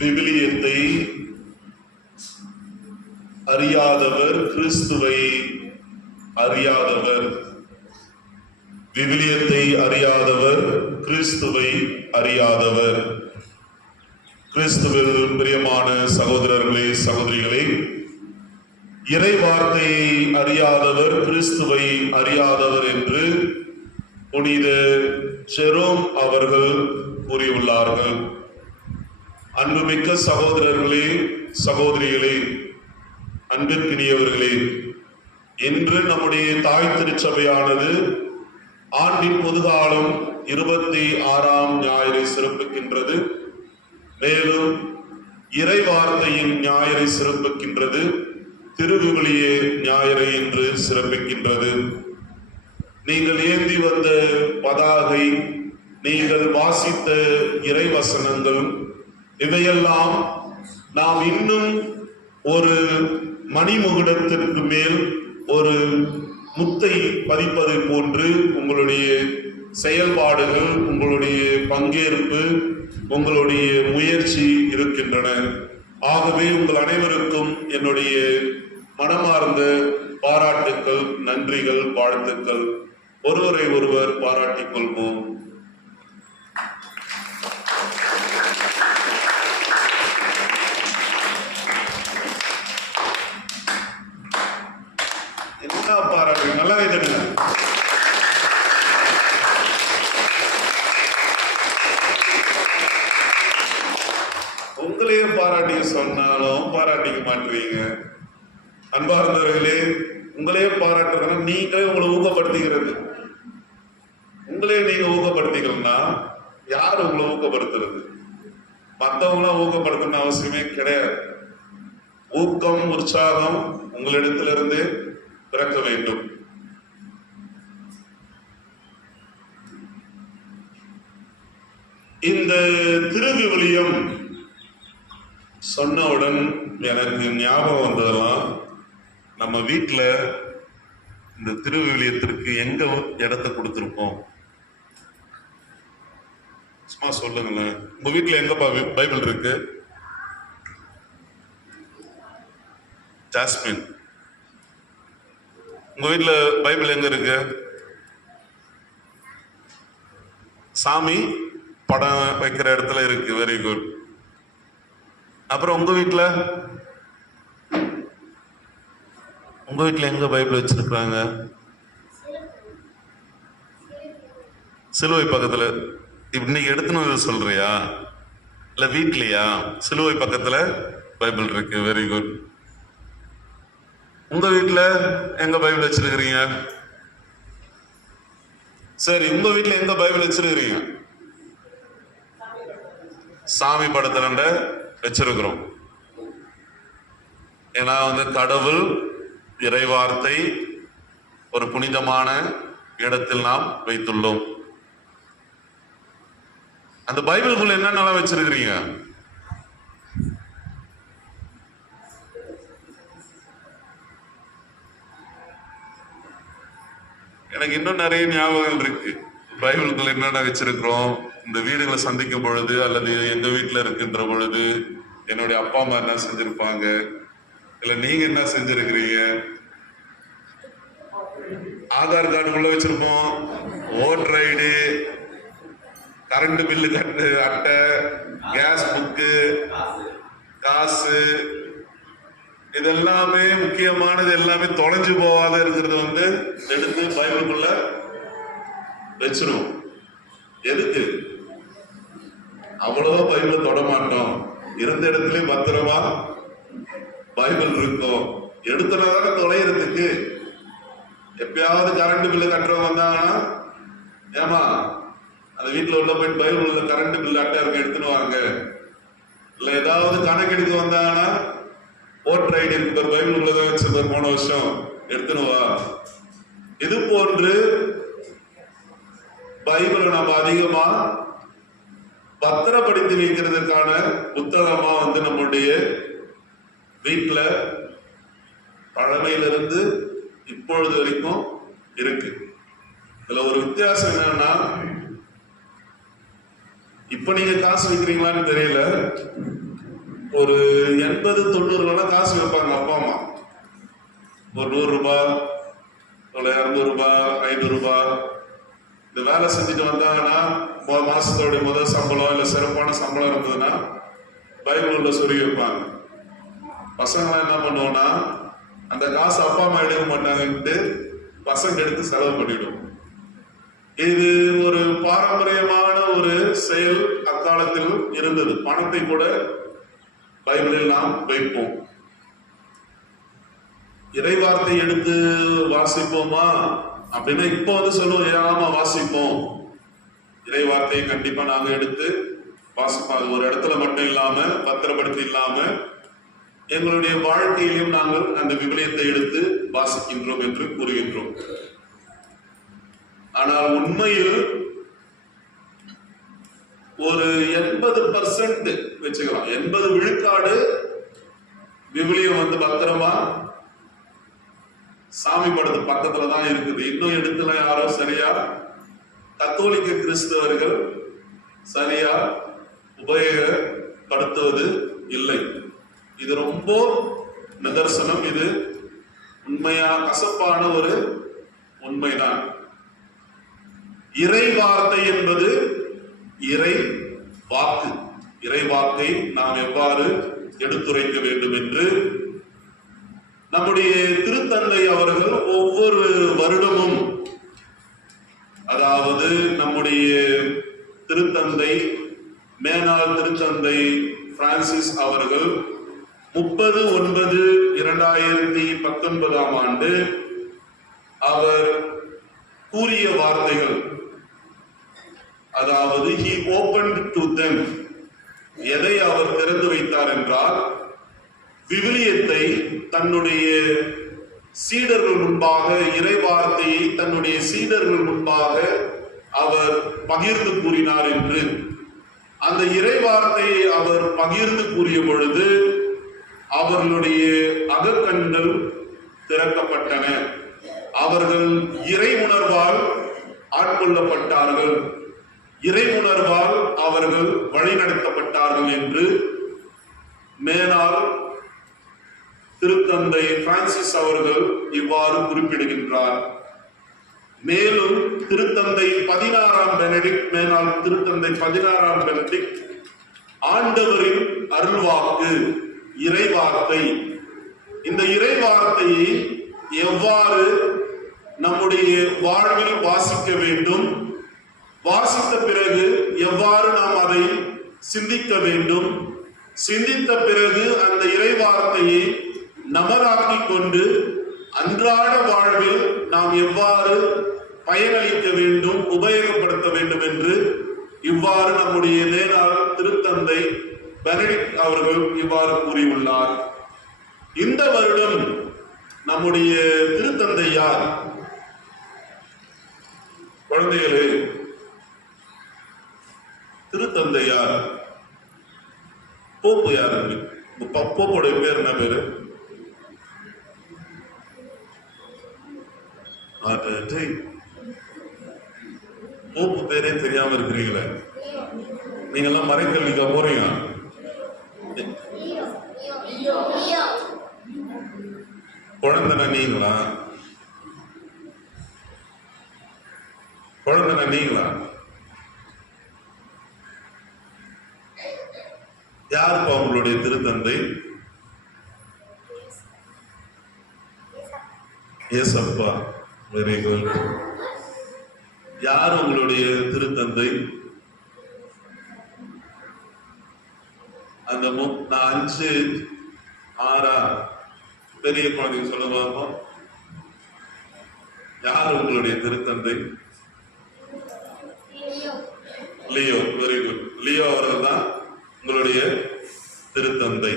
விவிலியத்தை அறியாதவர் கிறிஸ்துவை அறியாதவர். விவிலியத்தை அறியாதவர் கிறிஸ்துவை அறியாதவர். கிறிஸ்துவில் பிரியமான சகோதரர்களே, சகோதரிகளே, இறை வார்த்தையை அறியாதவர் கிறிஸ்துவை அறியாதவர் என்று புனித ஜெரோம் அவர்கள் கூறியுள்ளார்கள். அன்புமிக்க சகோதரர்களே, சகோதரிகளே, அன்பிற்கினியவர்களே, இன்று நம்முடைய தாய் திருச்சபையானது ஆண்டின் பொதுகாலம் 26ஆம் ஞாயிறை சிறப்பிக்கின்றது. மேலும் இறை வார்த்தையின் ஞாயிறை சிறப்பிக்கின்றது. திருவிவிலிய ஞாயிறை இன்று சிறப்பிக்கின்றது. நீங்கள் ஏந்தி வந்த பதாகை, நீங்கள் வாசித்த இறை வசனங்கள், இவையெல்லாம் நாம் இன்னும் ஒரு மணிமுகுடத்திற்கு மேல் ஒரு முத்தை பதிப்பதை போன்று உங்களுடைய செயல்பாடுகள், உங்களுடைய பங்கேற்பு, உங்களுடைய முயற்சி இருக்கின்றன. ஆகவே உங்கள் அனைவருக்கும் என்னுடைய மனமார்ந்த பாராட்டுக்கள், நன்றிகள், வாழ்த்துக்கள். ஒருவரை ஒருவர் பாராட்டிக் கொள்வோம். என்ன பாராட்டு, நல்லா வைத்துடுங்க. உங்களையும் பாராட்டி சொன்னாலும் பாராட்டிக்க மாட்டீங்க. அன்பார்ந்தவர்களே, உங்களையே பாராட்டுறதுன்னா நீங்களே உங்களை ஊக்கப்படுத்திக்கிறது. உங்களே நீங்க ஊக்கப்படுத்திக்கலன்னா யார் உங்களை ஊக்கப்படுத்துறது? மற்றவங்களாம் ஊக்கப்படுத்தணும்னு அவசியமே கிடையாது. ஊக்கம், உற்சாகம் உங்களிடத்திலிருந்து பிறக்க வேண்டும். இந்த திருவிவிலியம் சொன்னவுடன் எனக்கு ஞாபகம் வந்ததெல்லாம், நம்ம வீட்டுல இந்த திருவிவிலியத்திற்கு எங்க இடத்தை கொடுத்திருப்போம்? சும்மா சொல்லுங்களேன். உங்க வீட்டுல எங்க பைபிள் இருக்கு? ஜாஸ்மின், உங்க வீட்டுல பைபிள் எங்க இருக்கு? சாமி படம் வைக்கிற இடத்துல இருக்கு. Very good. அப்புறம் உங்க வீட்டுல எங்க பைபிள் வச்சிருக்காங்க? சிலுவை பக்கத்துல. இன்னைக்கு எடுத்துன்னு சொல்றியா இல்ல வீட்லயா? சிலுவை பக்கத்துல பைபிள் இருக்கு. Very good. உங்க வீட்டுல எங்க பைபிள் வச்சிருக்கிறீங்க? சரி, உங்க வீட்டுல எங்க பைபிள் வச்சிருக்கிறீங்க? சாமி படத்துல வச்சிருக்கிறோம். ஏன்னா கடவுள் இறைவார்த்தை ஒரு புனிதமான இடத்தில் நாம் வைத்துள்ளோம். அந்த பைபிளுக்குள்ள என்னென்னலாம் வச்சிருக்கிறீங்க? எனக்கு இன்னும் நிறைய ஞாபகங்கள் இருக்கு. பைபிளுக்குள்ள என்னென்ன வச்சிருக்கிறோம். இந்த வீடுகளை சந்திக்கும் பொழுது அல்லது எங்க வீட்டுல இருக்கின்ற பொழுது என்னுடைய அப்பா அம்மா என்ன செஞ்சிருப்பாங்க, இல்ல நீங்க என்ன செஞ்சிருக்கிறீங்க? ஆதார் கார்டு உள்ள வச்சிருப்போம், ஓட்டர் ஐடி, கரண்ட் பில்லு கட்டு அட்டை, கேஸ் புக்கு, காசு, இதெல்லாமே முக்கியமானது. எல்லாமே தொலைஞ்சு போகாத இருக்கிறது எடுத்து பைபிளுக்குள்ள வச்சிருவோம். எதுக்கு? அவ்வளவா பைபிள் தொட மாட்டோம். இருந்த இடத்துல பத்திரமா பைபிள் இருக்கும். எடுத்தனாதான தொலைறதுக்கு. எப்பயாவது கரண்ட் பில்லு கட்டுறவங்க வந்தாங்கன்னா, ஏமா அந்த வீட்டுல உள்ள போயிட்டு பைபிள் உள்ள கரண்ட் பில்லு அட்டை இருக்க எடுத்துன்னு வாங்க. இல்ல ஏதாவது கணக்கெடுக்க வந்தாங்கன்னா, ஓட்டர் ஐடி இருக்கு, பைபிள் உள்ளதான் வச்சிருப்பார் போன வருஷம், எடுத்துன்னு வா. இது போன்று பைபிளை நம்ம அதிகமா பத்திரப்படுத்தி வைக்கிறதுக்கான புத்தகமா நம்முடைய வீட்டுல பழமையிலிருந்து இப்பொழுது வரைக்கும் இருக்கு. இதுல ஒரு வித்தியாசம் என்னன்னா, இப்ப நீங்க காசு வைக்கிறீங்களான்னு தெரியல, ஒரு 80-90 காசு வைப்பாங்க அப்பா அம்மா. ஒரு 100 ரூபாய், 200 ரூபாய், 500 ரூபாய். இந்த வேலை செஞ்சுட்டு வந்தாங்கன்னா, மாசத்தோட முதல் சம்பளம் இல்ல சிறப்பான சம்பளம் இருந்ததுன்னா பைபிள் உள்ள சொருகி வைப்பாங்க. பசங்க என்ன பண்ணுவோம்னா, அந்த காசு அப்பா அம்மா எடுக்க மாட்டாங்கன்ட்டு பசங்க எடுத்து செலவு பண்ணிடும். இது ஒரு பாரம்பரியமான ஒரு செயல் அக்காலத்தில் இருந்தது. பணத்தை கூட பைபிளில் நாம் வைப்போம். இறைவார்த்தை எடுத்து வாசிப்போமா அப்படின்னா இப்போ சொல்லுவோம், ஏமா வாசிப்போம். இறைவார்த்தையை கண்டிப்பா நாங்க எடுத்து வாசிப்போம். அது ஒரு இடத்துல மட்டும் இல்லாம, பத்திரப்படுத்தி இல்லாம, எங்களுடைய வாழ்க்கையிலும் நாங்கள் அந்த விவிலியத்தை எடுத்து வாசிக்கின்றோம் என்று கூறுகின்றோம். ஆனால் உண்மையில் ஒரு 80% வச்சுக்கலாம், 80 விழுக்காடு விவிலியம் பத்திரமா சாமி படத்து பக்கத்துலதான் இருக்குது. இன்னும் இடத்துல யாரோ சரியா கத்தோலிக்க கிறிஸ்தவர்கள் சரியா உபயோகப்படுத்துவது இல்லை. இது ரொம்ப நிதர்சனம். இது உண்மையா கசப்பான ஒரு உண்மைதான். இறை வார்த்தை என்பது இறை வாக்கு. இறை வாக்கை நாம் எவ்வாறு எடுத்துரைக்க வேண்டும் என்று நம்முடைய திருத்தந்தை அவர்கள் ஒவ்வொரு வருடமும், அதாவது நம்முடைய திருத்தந்தை, மேனாள் திருத்தந்தை பிரான்சிஸ் அவர்கள் 30/9/2019 அவர் கூறிய வார்த்தைகள், அதாவது he opened to them எதை அவர் திறந்து வைத்தார் என்றால், விவிலியத்தை தன்னுடைய சீடர்கள் முன்பாக, இறை வார்த்தையை தன்னுடைய சீடர்கள் முன்பாக அவர் பகிர்ந்து கூறினார் என்று. அந்த இறை வார்த்தையை அவர் பகிர்ந்து கூறிய பொழுது அவர்களுடைய அகக்கண்கள் திறக்கப்பட்டன. அவர்கள் இறை உணர்வால் ஆட்கொள்ளப்பட்டார்கள், இறை உணர்வால் அவர்கள் வழிநடத்தப்பட்டார்கள் என்று மேலால் திருத்தந்தை பிரான்சிஸ் அவர்கள் இவ்வாறு குறிப்பிடுகின்றார். மேலும் திருத்தந்தை 16ஆம் பெனடிக்ட், மேலால் திருத்தந்தை 16ஆம் பெனடிக்ட், ஆண்டவரின் அருள்வாக்கு, இறைவார்த்தை, இந்த இறைவார்த்தையை எவ்வாறு நம்முடைய வாழ்வில் வாசிக்க வேண்டும், வாசித்த பிறகு எவ்வாறு நாம் அதை சிந்திக்க வேண்டும், சிந்தித்த பிறகு அந்த இறைவார்த்தையை நமதாக்கி கொண்டு அன்றாட வாழ்வில் நாம் எவ்வாறு பயனளிக்க வேண்டும், உபயோகப்படுத்த வேண்டும் என்று இவ்வாறு நம்முடைய நேரால் திருத்தந்தை பெனடிக்ட் அவர்கள் இவ்வாறு கூறியுள்ளார். இந்த வருடம் நம்முடைய திருத்தந்தை யார்? குழந்தைகளே, திருத்தந்தை யார்? போப்பு யார்? போப்போடைய பேர் என்ன பேரு? போப்பு பேரே தெரியாம இருக்கிறீங்களே, நீங்க எல்லாம் மறைக்கல்விக்கா போறீங்க? குழந்தை நீங்களா? குழந்தை நீங்களா? யாருப்பா உங்களுடைய திருத்தந்தை? ஏசப்பா. Very good. யார் உங்களுடைய திருத்தந்தை? அந்த 5 6 பெரிய குழந்தைங்க சொல்லுங்க பாப்போம். யார் உங்களுடைய திருத்தந்தை? லியோ. Very good. லியோ அவர்கள் தான் உங்களுடைய திருத்தந்தை.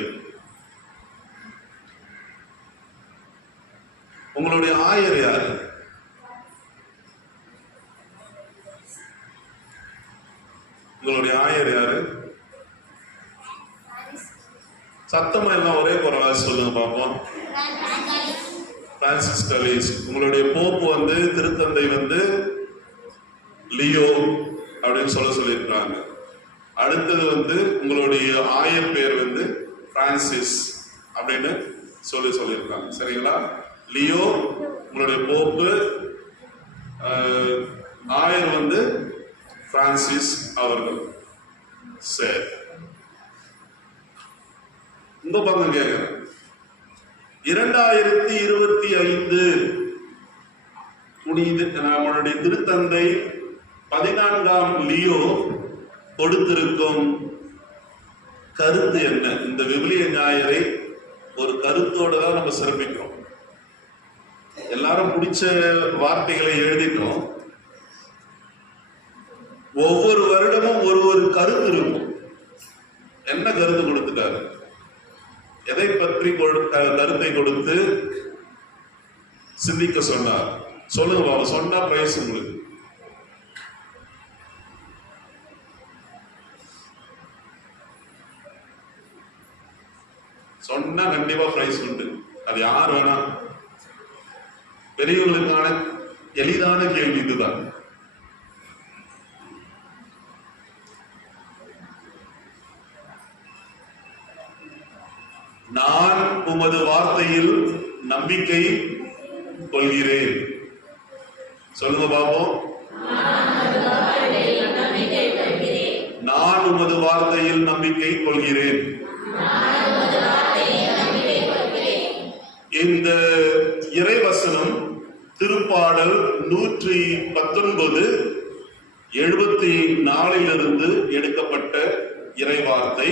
உங்களுடைய ஆயர் யாரு? உங்களுடைய ஆயர் யாரு? சத்தமா எல்லாம் ஒரே குரலா சொல்லுங்க பாப்போம். பிரான்சிஸ் கலீஸ். உங்களுடைய போப்பு திருத்தந்தை லியோ அப்படின்னு சொல்லியிருக்காங்க. அடுத்தது உங்களுடைய ஆயர் பேர் பிரான்சிஸ் அப்படின்னு சொல்லியிருக்காங்க. சரிங்களா? லியோ உங்களுடைய போப்பு, ஆயர் பிரான்சிஸ் அவர்கள். சரி, உங்க பக்கம் கேட்கிறேன். 2025 நம்மளுடைய திருத்தந்தை 14ஆம் லியோ கொடுத்திருக்கும் கருத்து என்ன? இந்த விவிலிய ஞாயிறை ஒரு கருத்தோட தான் நம்ம சிறப்பிக்கிறோம். எல்லாரும் பிடிச்ச வார்த்தைகளை எழுதிட்டோம். ஒவ்வொரு வருடமும் ஒரு கருத்து இருக்கும். என்ன கருத்து கொடுத்துட்டாரு? எதை பற்றி கருத்தை கொடுத்து சிந்திக்க சொன்னார்? சொல்லுங்க, சொன்னா பிரைஸ் உங்களுக்கு. சொன்னா கண்டிப்பா பிரைஸ் உண்டு. அது யார் வேணா. பெரியவர்களுக்கான எளிதான கேள்வி இதுதான். நான் உமது வார்த்தையில் நம்பிக்கை கொள்கிறேன். சொல்லுங்க பாப்போம். நான் உமது வார்த்தையில் நம்பிக்கை கொள்கிறேன். இந்த இறைவசனம் திருப்பாடல் 119 74 எடுக்கப்பட்ட இறைவார்த்தை.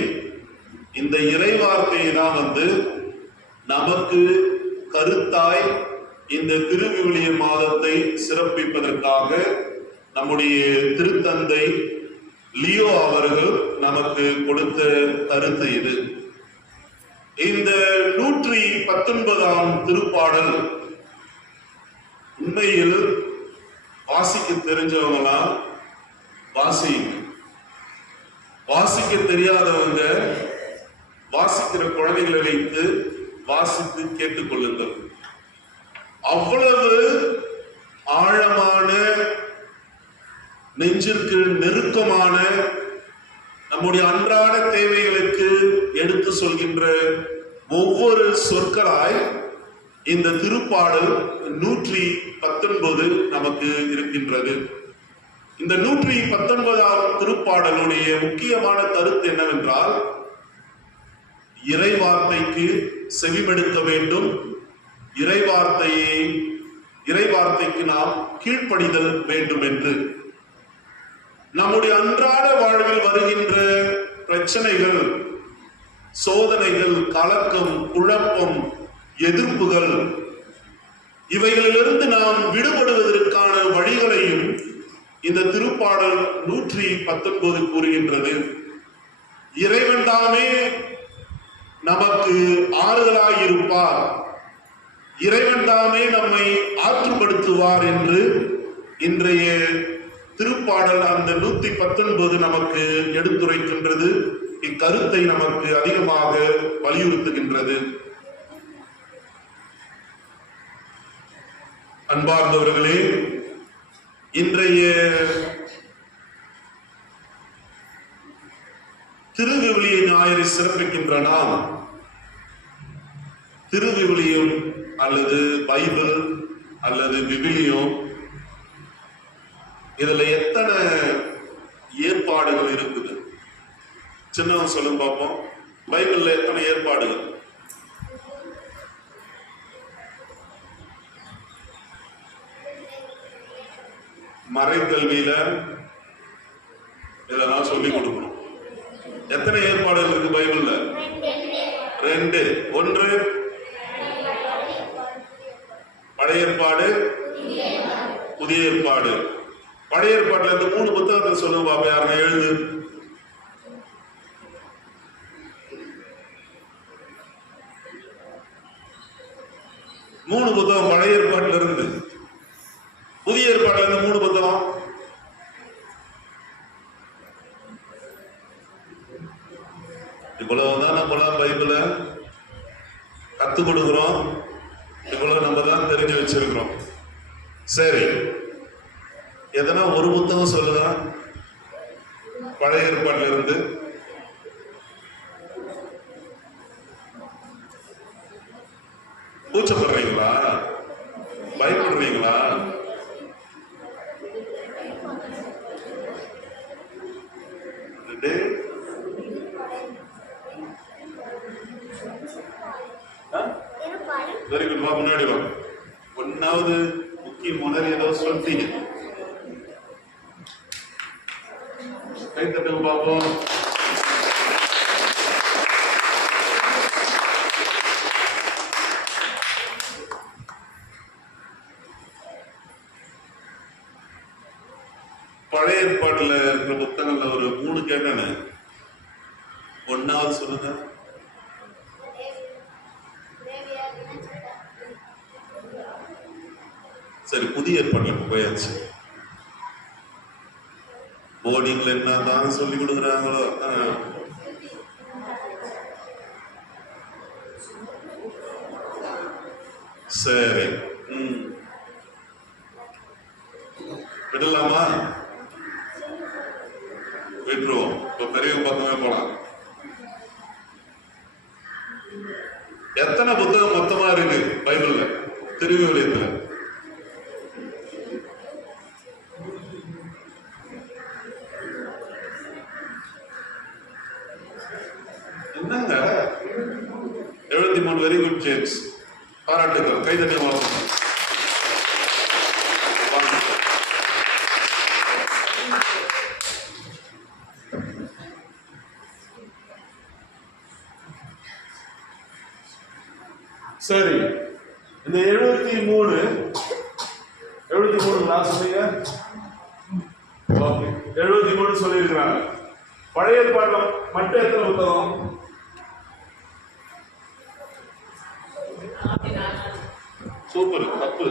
இந்த இறைவார்த்தையை தான் நமக்கு கருத்தாய் இந்த திருவிவிலிய மாதத்தை சிறப்பிப்பதற்காக நம்முடைய திருத்தந்தை லியோ அவர்கள் நமக்கு கொடுத்த கருத்து இது. இந்த 119ஆம் திருப்பாடல் உண்மையில் வாசிக்க தெரிஞ்சவங்களாம் வாசிக்க தெரியாதவங்க வாசிக்கிற குழந்தைகளை வைத்து வாசித்து கேட்டுக்கொள்ளுங்கள். அவ்வளவு ஆழமான, நெஞ்சிற்கு நெருக்கமான, நம்முடைய அன்றாட தேவைகளுக்கு எடுத்து சொல்கின்ற ஒவ்வொரு சொற்களாய் இந்த திருப்பாடல் 119 நமக்கு இருக்கின்றது. இந்த 119ஆம் திருப்பாடலுடைய முக்கியமான கருத்து என்னவென்றால், இறைவார்த்தைக்கு செவிமடுக்க வேண்டும், இறைவார்த்தைக்கு நாம் கீழ்ப்படிதல் வேண்டும் என்று. நம்முடைய அன்றாட வாழ்வில் வருகின்ற பிரச்சனைகள், சோதனைகள், கலக்கம், குழப்பம், எதிர்ப்புகள், இவைகளிலிருந்து நாம் விடுபடுவதற்கான வழிகளையும் இந்த திருப்பாடல் 119 கூறுகின்றது. இறைவன் தாமே நமக்கு ஆறுதலாய் இருப்பார், இறைவன் தாமே நம்மை ஆற்றுப்படுத்துவார் என்று இன்றைய திருப்பாடல் அந்த 119 நமக்கு எடுத்துரைக்கின்றது. இக்கருத்தை நமக்கு அதிகமாக வலியுறுத்துகின்றது. அன்பார்ந்தவர்களே, இன்றைய திருவிவிலிய ஞாயிறை சிறப்பிக்கின்ற நாம் திருவிவிலியம் அல்லது பைபிள் அல்லது விவிலியம், இதுல எத்தனை ஏற்பாடுகள் இருக்குது? சின்னவன் சொல்லுங்க பார்ப்போம். பைபிள்ல எத்தனை ஏற்பாடுகள்? மறைக்கல்வியில இதெல்லாம் சொல்லி கொடுக்கணும். எத்தனை ஏற்பாடுகள் இருக்கு பைபிள்ல? 2. 1 பழைய ஏற்பாடு, புதிய ஏற்பாடு. பழைய ஏற்பாடுல இந்த 3 புத்தகத்தை சொல்லுங்க பாப்பா. யாருன்னா எழுது. மூணு புத்தகம் பழைய ஏற்பாட்டுல இருந்து. புதிய ஏற்பாடுல இருந்து 3 புத்தகம். இவ்வளவுதான் நம்மளாம் பைபிளை கத்துக் கொடுக்கிறோம், இவ்வளவு நம்ம தான் தெரிஞ்சு வச்சிருக்கிறோம். சரி, எதனா ஒரு புத்தகம் சொல்லுங்க பழைய ஏற்பாட்டுல இருந்து. கூச்சப்படுறீங்களா? பயப்படுறீங்களா? Very good. முன்னாடி வா. 1வது முக்கிய முன்னாடி ஏதோ சொல்லிட்டீங்க. கை தட்டுங்க பாப்போம். பழைய ஏற்பாட்டுல இருக்கிற புத்தகங்கள்ல ஒரு 3 கேட்டேன்னு. 1வது சொல்லுங்க. சரி, புதிய ஏற்பாட்டுல போயாச்சு. போர்டிங்ல என்னதான் சொல்லி கொடுக்குறாங்களோ. சரி, விடலாமா? விட்டுருவோம். இப்ப பெரியவங்க பக்கமே போலாம். எத்தனை புத்தகம் மொத்தமா இருக்கு பைபிள்ல, திருவிவிலியத்துல? என்னங்க 73. வெரி குட் ஜேம்ஸ், பாராட்டுகள். கைதட்டி வாங்க. சரி, இந்த 73 நான் சொன்னீங்க. ஓகே 73 சொல்லியிருக்கிறாங்க. பழைய ஏற்பாடுல மட்டும் எத்தனை புத்தகம்? சூப்பர், தப்பு.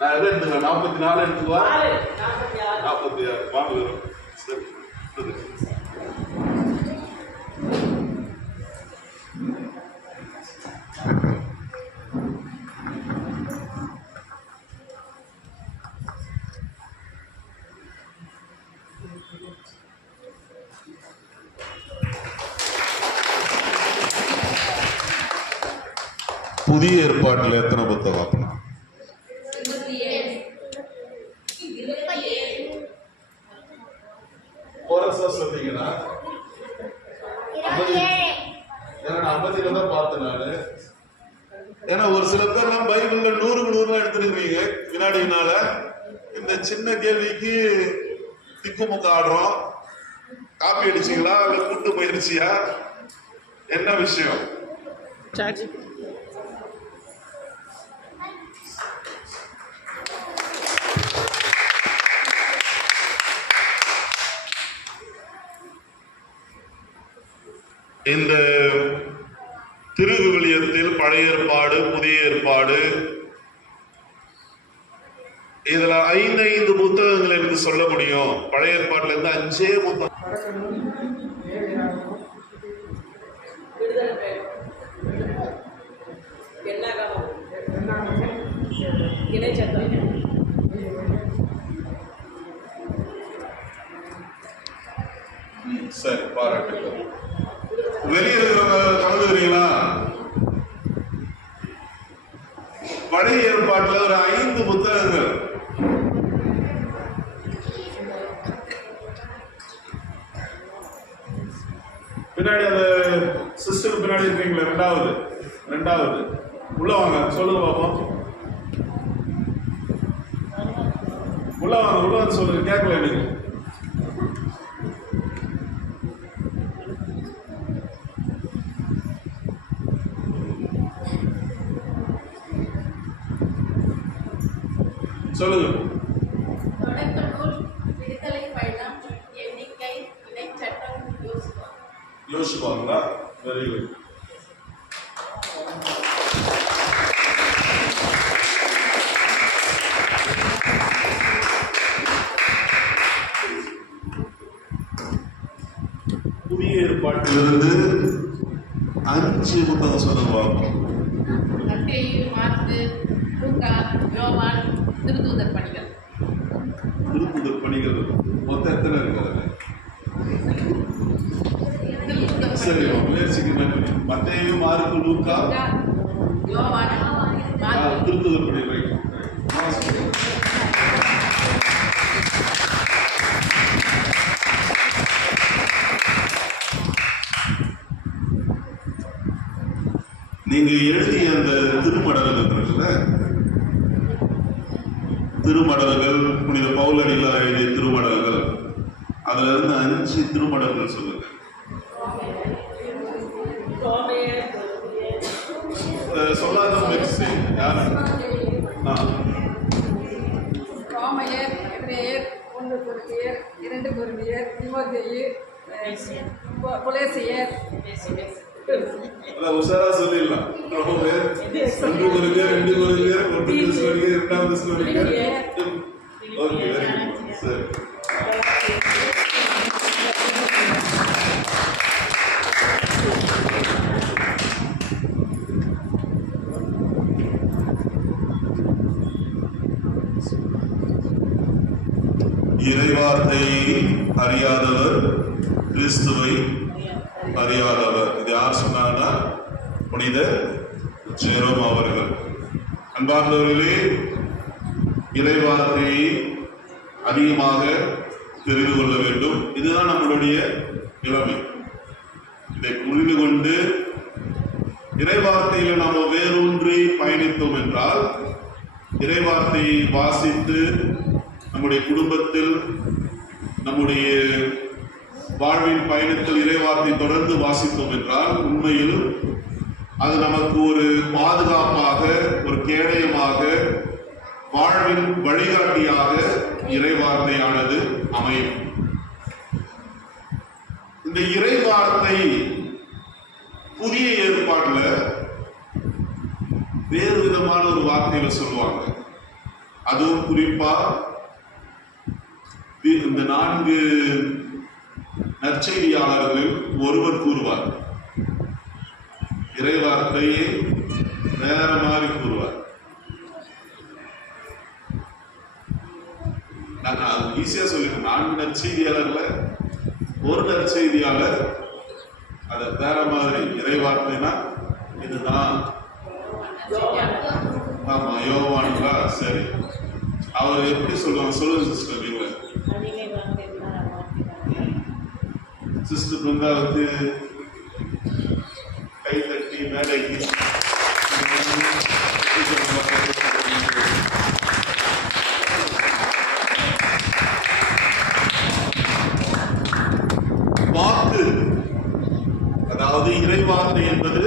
நான் எதை எடுத்துக்கலாம்? 44 எடுத்துக்குவா, 46 வாங்க வரும். சரி, புதிய ஏற்பாட்டில் எத்தனை புத்தகம்? சொன்னீங்கன்னா 50 தான் பார்த்தேன் நானு. ஏன்னா ஒரு சில பேர்லாம் பைபிள்ல 100 எடுத்துருக்கீங்க வினாடினால. இந்த சின்ன கேள்விக்கு திக்குமுக்க ஆடுறோம். காப்பி அடிச்சீங்களா இல்ல கூட்டு போயிருச்சியா? என்ன விஷயம்? இந்த திருவிவிலியத்தில் பழைய ஏற்பாடு, புதிய ஏற்பாடு, இதுல 5 புத்தகங்கள் எனக்கு சொல்ல முடியும். பழைய ஏற்பாட்டுல இருந்து 5 புத்தகம். சரி, பாராட்டுகள். வெளியே இருக்கிறவங்க கலந்துக்கிறீங்களா? பழைய ஏற்பாட்டுல ஒரு 5 புத்தகங்கள். பின்னாடி அந்த சிஸ்டர் பின்னாடி இருக்கீங்களா? ரெண்டாவது உள்ள வாங்க, சொல்லுங்க பாப்போம். உள்ள வந்து சொல்லுங்க, கேட்கல எனக்கு. சொல்லுங்க. தொடக்கநூல், விடுதலை பயணம், எண்ணிக்கை, இடைச்சட்டம், யோசிப்பாங்களா? Very good. புதிய ஏற்பாட்டிலிருந்து 5 புத்தகம் சொல்லுங்க பார்ப்போம். மத்தேயு, மார்க்கு, லூக்கா, யோவான், திருத்தூதர் பணிகள். திருத்தூதர் பணிகள் மொத்தம் எத்தனை இருக்கிறது? சரி, முயற்சிக்கு நன்றி. மத்தேயு, மார்க்கு, லூக்கா, யோவான், திருத்தூதர் பணிகள். நீங்க எழுதிய அந்த திருமடல்கள் இருக்குல்ல, திருமடல்கள், புனித பவுலடிகளார் எழுதிய திருமடல்கள், அதுல இருந்து 5 திருமடல்கள் சொல்லுங்க. சொல்லாத முயற்சி யாரு? ரோமையர், எபிரேயர், 1 கொரிந்தியர், 2 கொரிந்தியர், தீமோத்தேயு, கொலோசியர். உஷாரா சொல்லிடலாம். ரோமர், 1 கொரிந்தியர், 2 கொரிந்தியர், 1 தெசலோனிக்கேயர், 2 தெசலோனிக்கேயர். Okay, very good. சரி, இறைவார்த்தையை அறியாதவர் கிறிஸ்துவை அறியாதவர். இது யார் சொன்னாங்கன்னா புனித ஜெரோம் அவர்கள். அன்பார்ந்தவர்களே, இறைவார்த்தையை அதிகமாக தெரிந்து கொள்ள வேண்டும். இதுதான் நம்மளுடைய நிலைமை. இதை புரிந்து கொண்டு இறைவார்த்தையில நாம் வேரூன்றி பயணித்தோம் என்றால், இறைவார்த்தையை வாசித்து நம்முடைய குடும்பத்தில், நம்முடைய வாழ்வின் பயணத்தில் இறைவார்த்தை தொடர்ந்து வாசித்தோம் என்றால், உண்மையில் அது நமக்கு ஒரு பாதுகாப்பாக, ஒரு கேடயமாக, வாழ்வின் வழிகாட்டியாக இறைவார்த்தையானது அமையும். இந்த இறைவார்த்தை புதிய ஏற்பாடுல வேறு விதமான ஒரு வார்த்தையில சொல்லுவாங்க. அதுவும் குறிப்பா இந்த 4 நற்செய்தியாளர்கள் ஒருவர் கூறுவார், இறைவார்த்தையை வேற மாதிரி கூறுவார். நான் ஈஸியா சொல்லிருக்கேன், 4 நற்செய்தியாளர்ல ஒரு நற்செய்தியாளர் அதை வேற மாதிரி, இறைவார்த்தைனா இதுதான். ஆமா, யோவானுங்களா? சரி, அவர் எப்படி சொல்லுவாங்க? சொல்லுங்க சிஸ்டர். நீங்க சிஸ்டர் வந்து கை தட்டி மேடைக்கு வாக்கு, அதாவது இறைவார்த்தை என்பது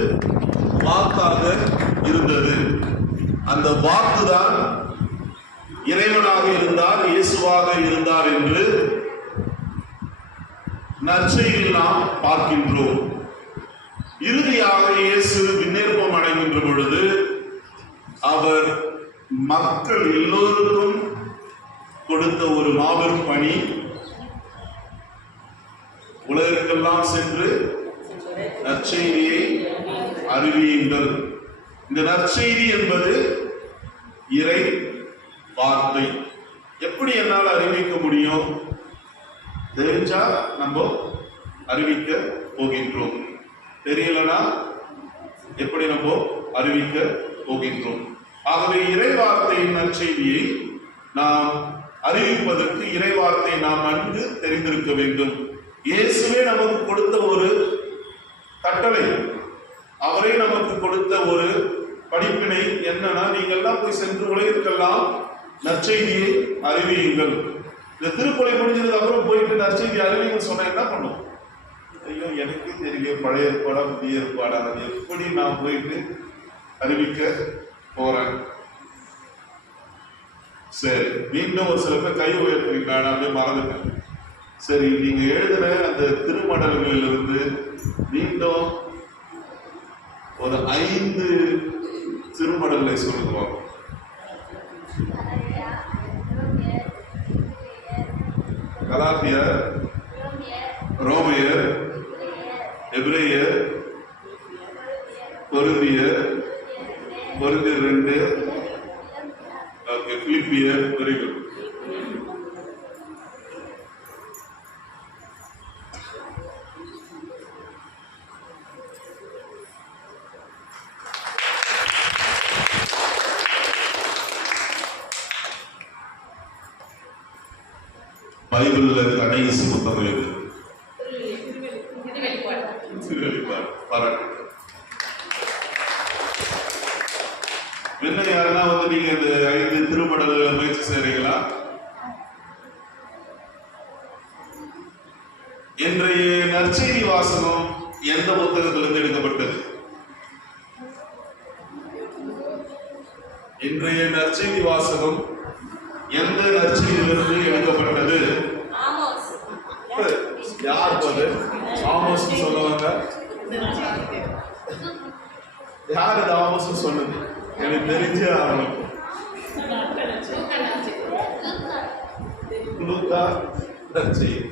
வாக்காக இருந்தது. அந்த வாக்குதான் இறைவனாக இருந்தார், இயேசுவாக இருந்தார் என்று நற்செய்தியில் நாம் பார்க்கின்றோம். இறுதியாக இயேசு விண்ணேற்பம் அடைகின்ற பொழுது அவர் மக்கள் எல்லோருக்கும் கொடுத்த ஒரு மாபெரும் பணி, உலகிற்கெல்லாம் சென்று நற்செய்தியை அறிவியுங்கள். இந்த நற்செய்தி என்பது இறை வார்த்தை. எப்படி என்னால் அறிவிக்க முடியும்? தெரிஞ்சா நம்ம அறிவிக்க போகின்றோம், தெரியலனா எப்படி நம்ம அறிவிக்க போகின்றோம்? ஆகவே இறை வார்த்தையின் நற்செய்தியை நாம் அறிவிப்பதற்கு இறை வார்த்தையை நாம் நன்கு தெரிந்திருக்க வேண்டும். இயேசுவே நமக்கு கொடுத்த ஒரு கட்டளை, அவரே நமக்கு கொடுத்த ஒரு படிப்பினை என்னன்னா, நீங்கள்லாம் போய் சென்று உலகிற்கெல்லாம் நற்செய்தியை அறிவியுங்கள். இந்த திருப்பலி முடிஞ்சதுக்கு அப்புறம் போயிட்டு நற்செய்தி அறிவிங்க சொன்னா என்ன பண்ணும்? ஐயோ, எனக்கு தெரியும் பழைய ஏற்பாடா புதிய ஏற்பாடா, அது எப்படி நான் போயிட்டு அறிவிக்க போறேன்? சரி, மீண்டும் ஒரு சில பேர் கை உயர்த்துறீங்க, நான் அப்படியே மறந்துட்டேன். சரி, நீங்க எழுதின அந்த திருமடல்களிலிருந்து மீண்டும் ஒரு 5 திருமடல்களை சொல்லுவாங்க. கலாத்தியர், ரோமையர், எபிரேயர், கொரிந்தியர், கொரிந்தியர் 2, ஓகே, பிலிப்பியர். Very good. பைபிள்ல கடைசி புத்தகம் எது? திருவெளிப்பாடு. பாராட்டு. என்ன யாருன்னா வந்து நீங்க இந்த 5 திருமடல்களை முயற்சி செய்றீங்களா? இன்றைய நற்செய்தி வாசகம் எந்த புத்தகத்திலிருந்து எடுக்கப்பட்டது? இன்றைய நற்செய்தி வாசகம் எந்த நற்செய்தியிலிருந்து எடுக்கப்பட்டது? யார் போது ஆமோஸ் சொல்லுவாங்க? யார் இது ஆமோஸ் சொன்னது? எனக்கு தெரிஞ்சே ஆகணும். லூக்கா நற்செய்தி.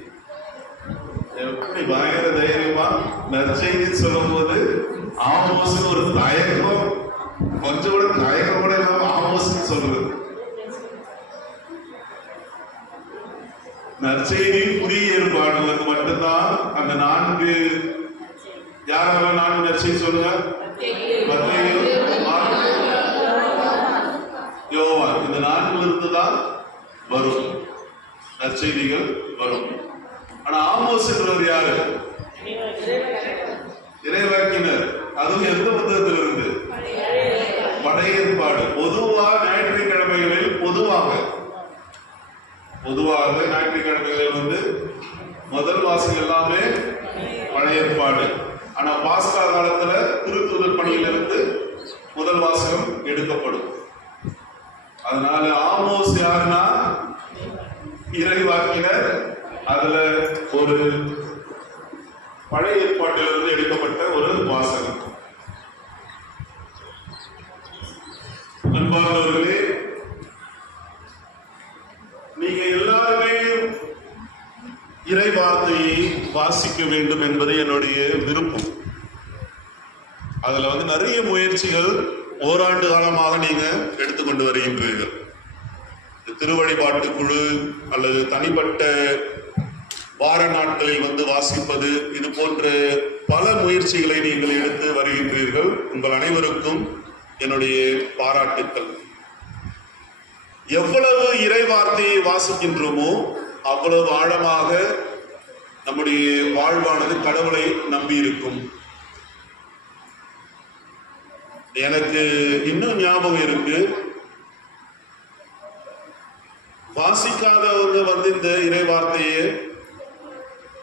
எப்படி பயங்கர தைரியமா நற்செய்தி சொல்லும் போது ஆமோஸ் ஒரு தயக்கம், கொஞ்சம் கூட தயக்கம் கூட இல்லாம ஆமோஸ் சொல்றது. நற்செய்தி புதிய ஏற்பாடுகளுக்கு மட்டும்தான் அந்த 4 யாரெல்லாம் 4 நற்செய்தி சொல்லுங்க? மத்தேயு, மார்க்கு, யோவான். இந்த 4 இருந்துதான் வரும் நற்செய்திகள் வரும். ஆனா ஆமோஸ் என்றவர் யாரு? இறைவாக்கினர். அதுவும் எந்த புத்தகத்தில் இருந்து? பழைய ஏற்பாடு. பொதுவா ஞாயிற்றுக்கிழமைகளில் பொதுவாக ஞாயிற்றுக்கிழமைகளில் வந்து முதல் வாசகம் எல்லாமே பழைய ஏற்பாடு. ஆனா பாஸ்கா காலத்துல திருத்தூதர் பணியிலிருந்து முதல் வாசகம் எடுக்கப்படும். அதனால ஆமோஸ் யாருன்னா இறைவாக்கினர். அதுல ஒரு பழைய ஏற்பாட்டிலிருந்து எடுக்கப்பட்ட ஒரு வாசகம். அன்பானவர்களே, நீங்க எல்லாருமே இறை வார்த்தையை வாசிக்க வேண்டும் என்பது என்னுடைய விருப்பம். அதுல நிறைய முயற்சிகள் ஓராண்டு காலமாக நீங்க எடுத்துக்கொண்டு வருகின்றீர்கள். திருவழிபாட்டு குழு அல்லது தனிப்பட்ட வார நாட்களில் வாசிப்பது, இது போன்ற பல முயற்சிகளை நீங்கள் எடுத்து வருகின்றீர்கள். உங்கள் அனைவருக்கும் என்னுடைய பாராட்டுக்கள். எவ்வளவு இறை வார்த்தையை வாசிக்கின்றோமோ அவ்வளவு ஆழமாக நம்முடைய வாழ்வானது கடவுளை நம்பி இருக்கும். எனக்கு இன்னும் ஞாபகம் இருக்கு, வாசிக்காதவங்க இந்த இறை வார்த்தையை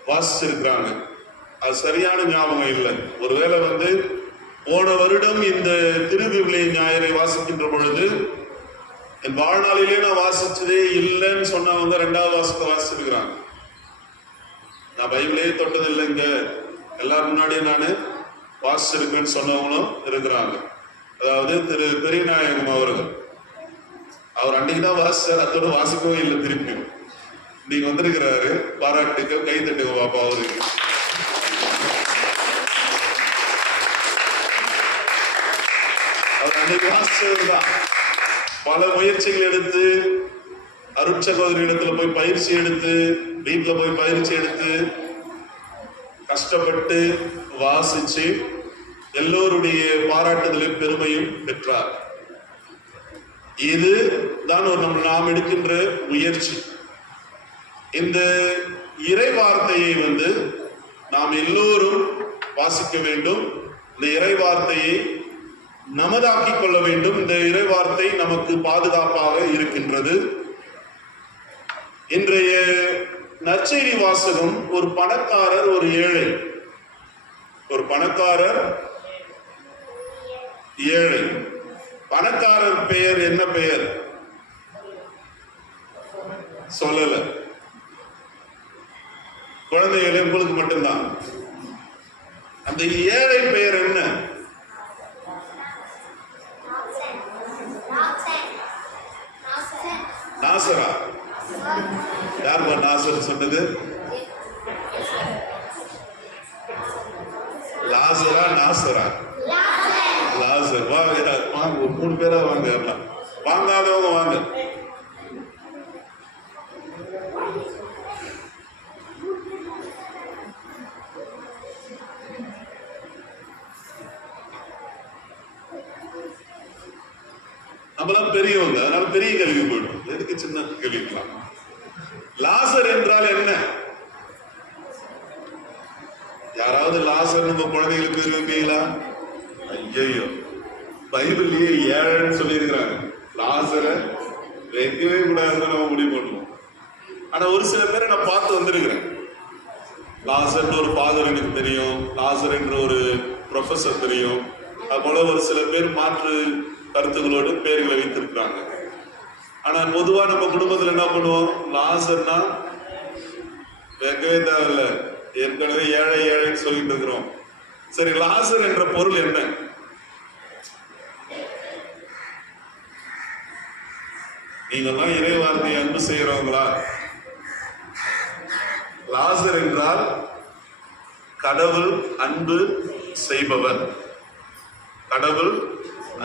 வாசிச்சிருக்கிறாங்க. அது சரியான ஞாபகம் இல்லை. ஒருவேளை போன வருடம் இந்த திருவிவிலிய ஞாயிறை வாசிக்கின்ற பொழுது என் வாழ்நாளிலே நான் வாசிச்சதே இல்லைன்னு சொன்னவங்க 2வது வாசத்தை வாசிச்சிருக்கிறாங்க. நான் பைபிளே தொட்டது இல்லைங்க, எல்லாரும் முன்னாடியே நான் வாசிச்சிருக்கேன்னு சொன்னவங்களும் இருக்கிறாங்க. அதாவது திரு பெரியநாயகம் அவர்கள், அவர் அன்னைக்கு தான் வாசிச்சார், அதோட வாசிக்கவே இல்லை. திருப்பி நீங்க வந்திருக்கிறாரு, பாராட்டுக்கள், கை தட்டுங்க பாப்பா அவருக்கு. அவர் அன்னைக்கு வாசிச்சதுதான். பல முயற்சிகள் எடுத்து, அருட்சகோதரி இடத்துல போய் பயிற்சி எடுத்து, வீட்டுல போய் பயிற்சி எடுத்து, கஷ்டப்பட்டு வாசிச்சு எல்லோருடைய பாராட்டுதலையும் பெருமையும் பெற்றார். இது தான் நாம் எடுக்கின்ற முயற்சி. இந்த இறை வார்த்தையை நாம் எல்லோரும் வாசிக்க வேண்டும். இந்த இறை வார்த்தையை நமதாக்கிக் கொள்ள வேண்டும். இந்த இறை வார்த்தை நமக்கு பாதுகாப்பாக இருக்கின்றது. இன்றைய நற்செய்தி வாசகம், ஒரு பணக்காரர், ஒரு ஏழை. ஒரு பணக்காரர், ஏழை. பணக்காரர் பெயர் என்ன பெயர் சொல்லல. குழந்தைகள் உங்களுக்கு மட்டும்தான். அந்த ஏழை பெயர் என்ன? நாசரா. யாருப்பா நாசர் சொன்னது? லாசரா நாசரா? லாசர். வாங்க, 3 பேரா வாங்க. எல்லாம் வாங்காதவங்க வாங்க. நம்மளாம் பெரியவங்க, அதனால பெரிய கேள்வி போயிடும். எதுக்கு சின்ன கேள்விக்கலாம்? லாசர் என்றால் என்ன? யாராவது லாசர் நம்ம குழந்தைகளுக்கு பேர் வைப்பீங்களா? ஐயோ, பைபிள்லயே ஏழைன்னு சொல்லியிருக்கிறாங்க. லாசரை வைக்கவே கூடாதுன்னு நம்ம முடிவு பண்ணுவோம். ஆனா ஒரு சில பேரை நான் பார்த்து வந்திருக்கிறேன். லாசர் ஒரு ஃபாதர் எனக்கு தெரியும், லாசர் என்ற ஒரு ப்ரொஃபஸர் தெரியும். அது போல ஒரு சில பேர் மாற்று கருத்துக்களோடு பேர்களை வைத்திருக்கிறாங்க. ஆனா பொதுவா நம்ம குடும்பத்துல என்ன பண்ணுவோம்? லாசர்னா வைக்கவே தேவையில்லை, ஏற்கனவே ஏழை ஏழைன்னு சொல்லிட்டு இருக்கிறோம். சரி, லாசர் என்ற பொருள் என்ன? நீங்கெல்லாம் இறை வார்த்தையை அன்பு செய்யறவங்களா? லாசர் என்றால் கடவுள் அன்பு செய்பவர். கடவுள்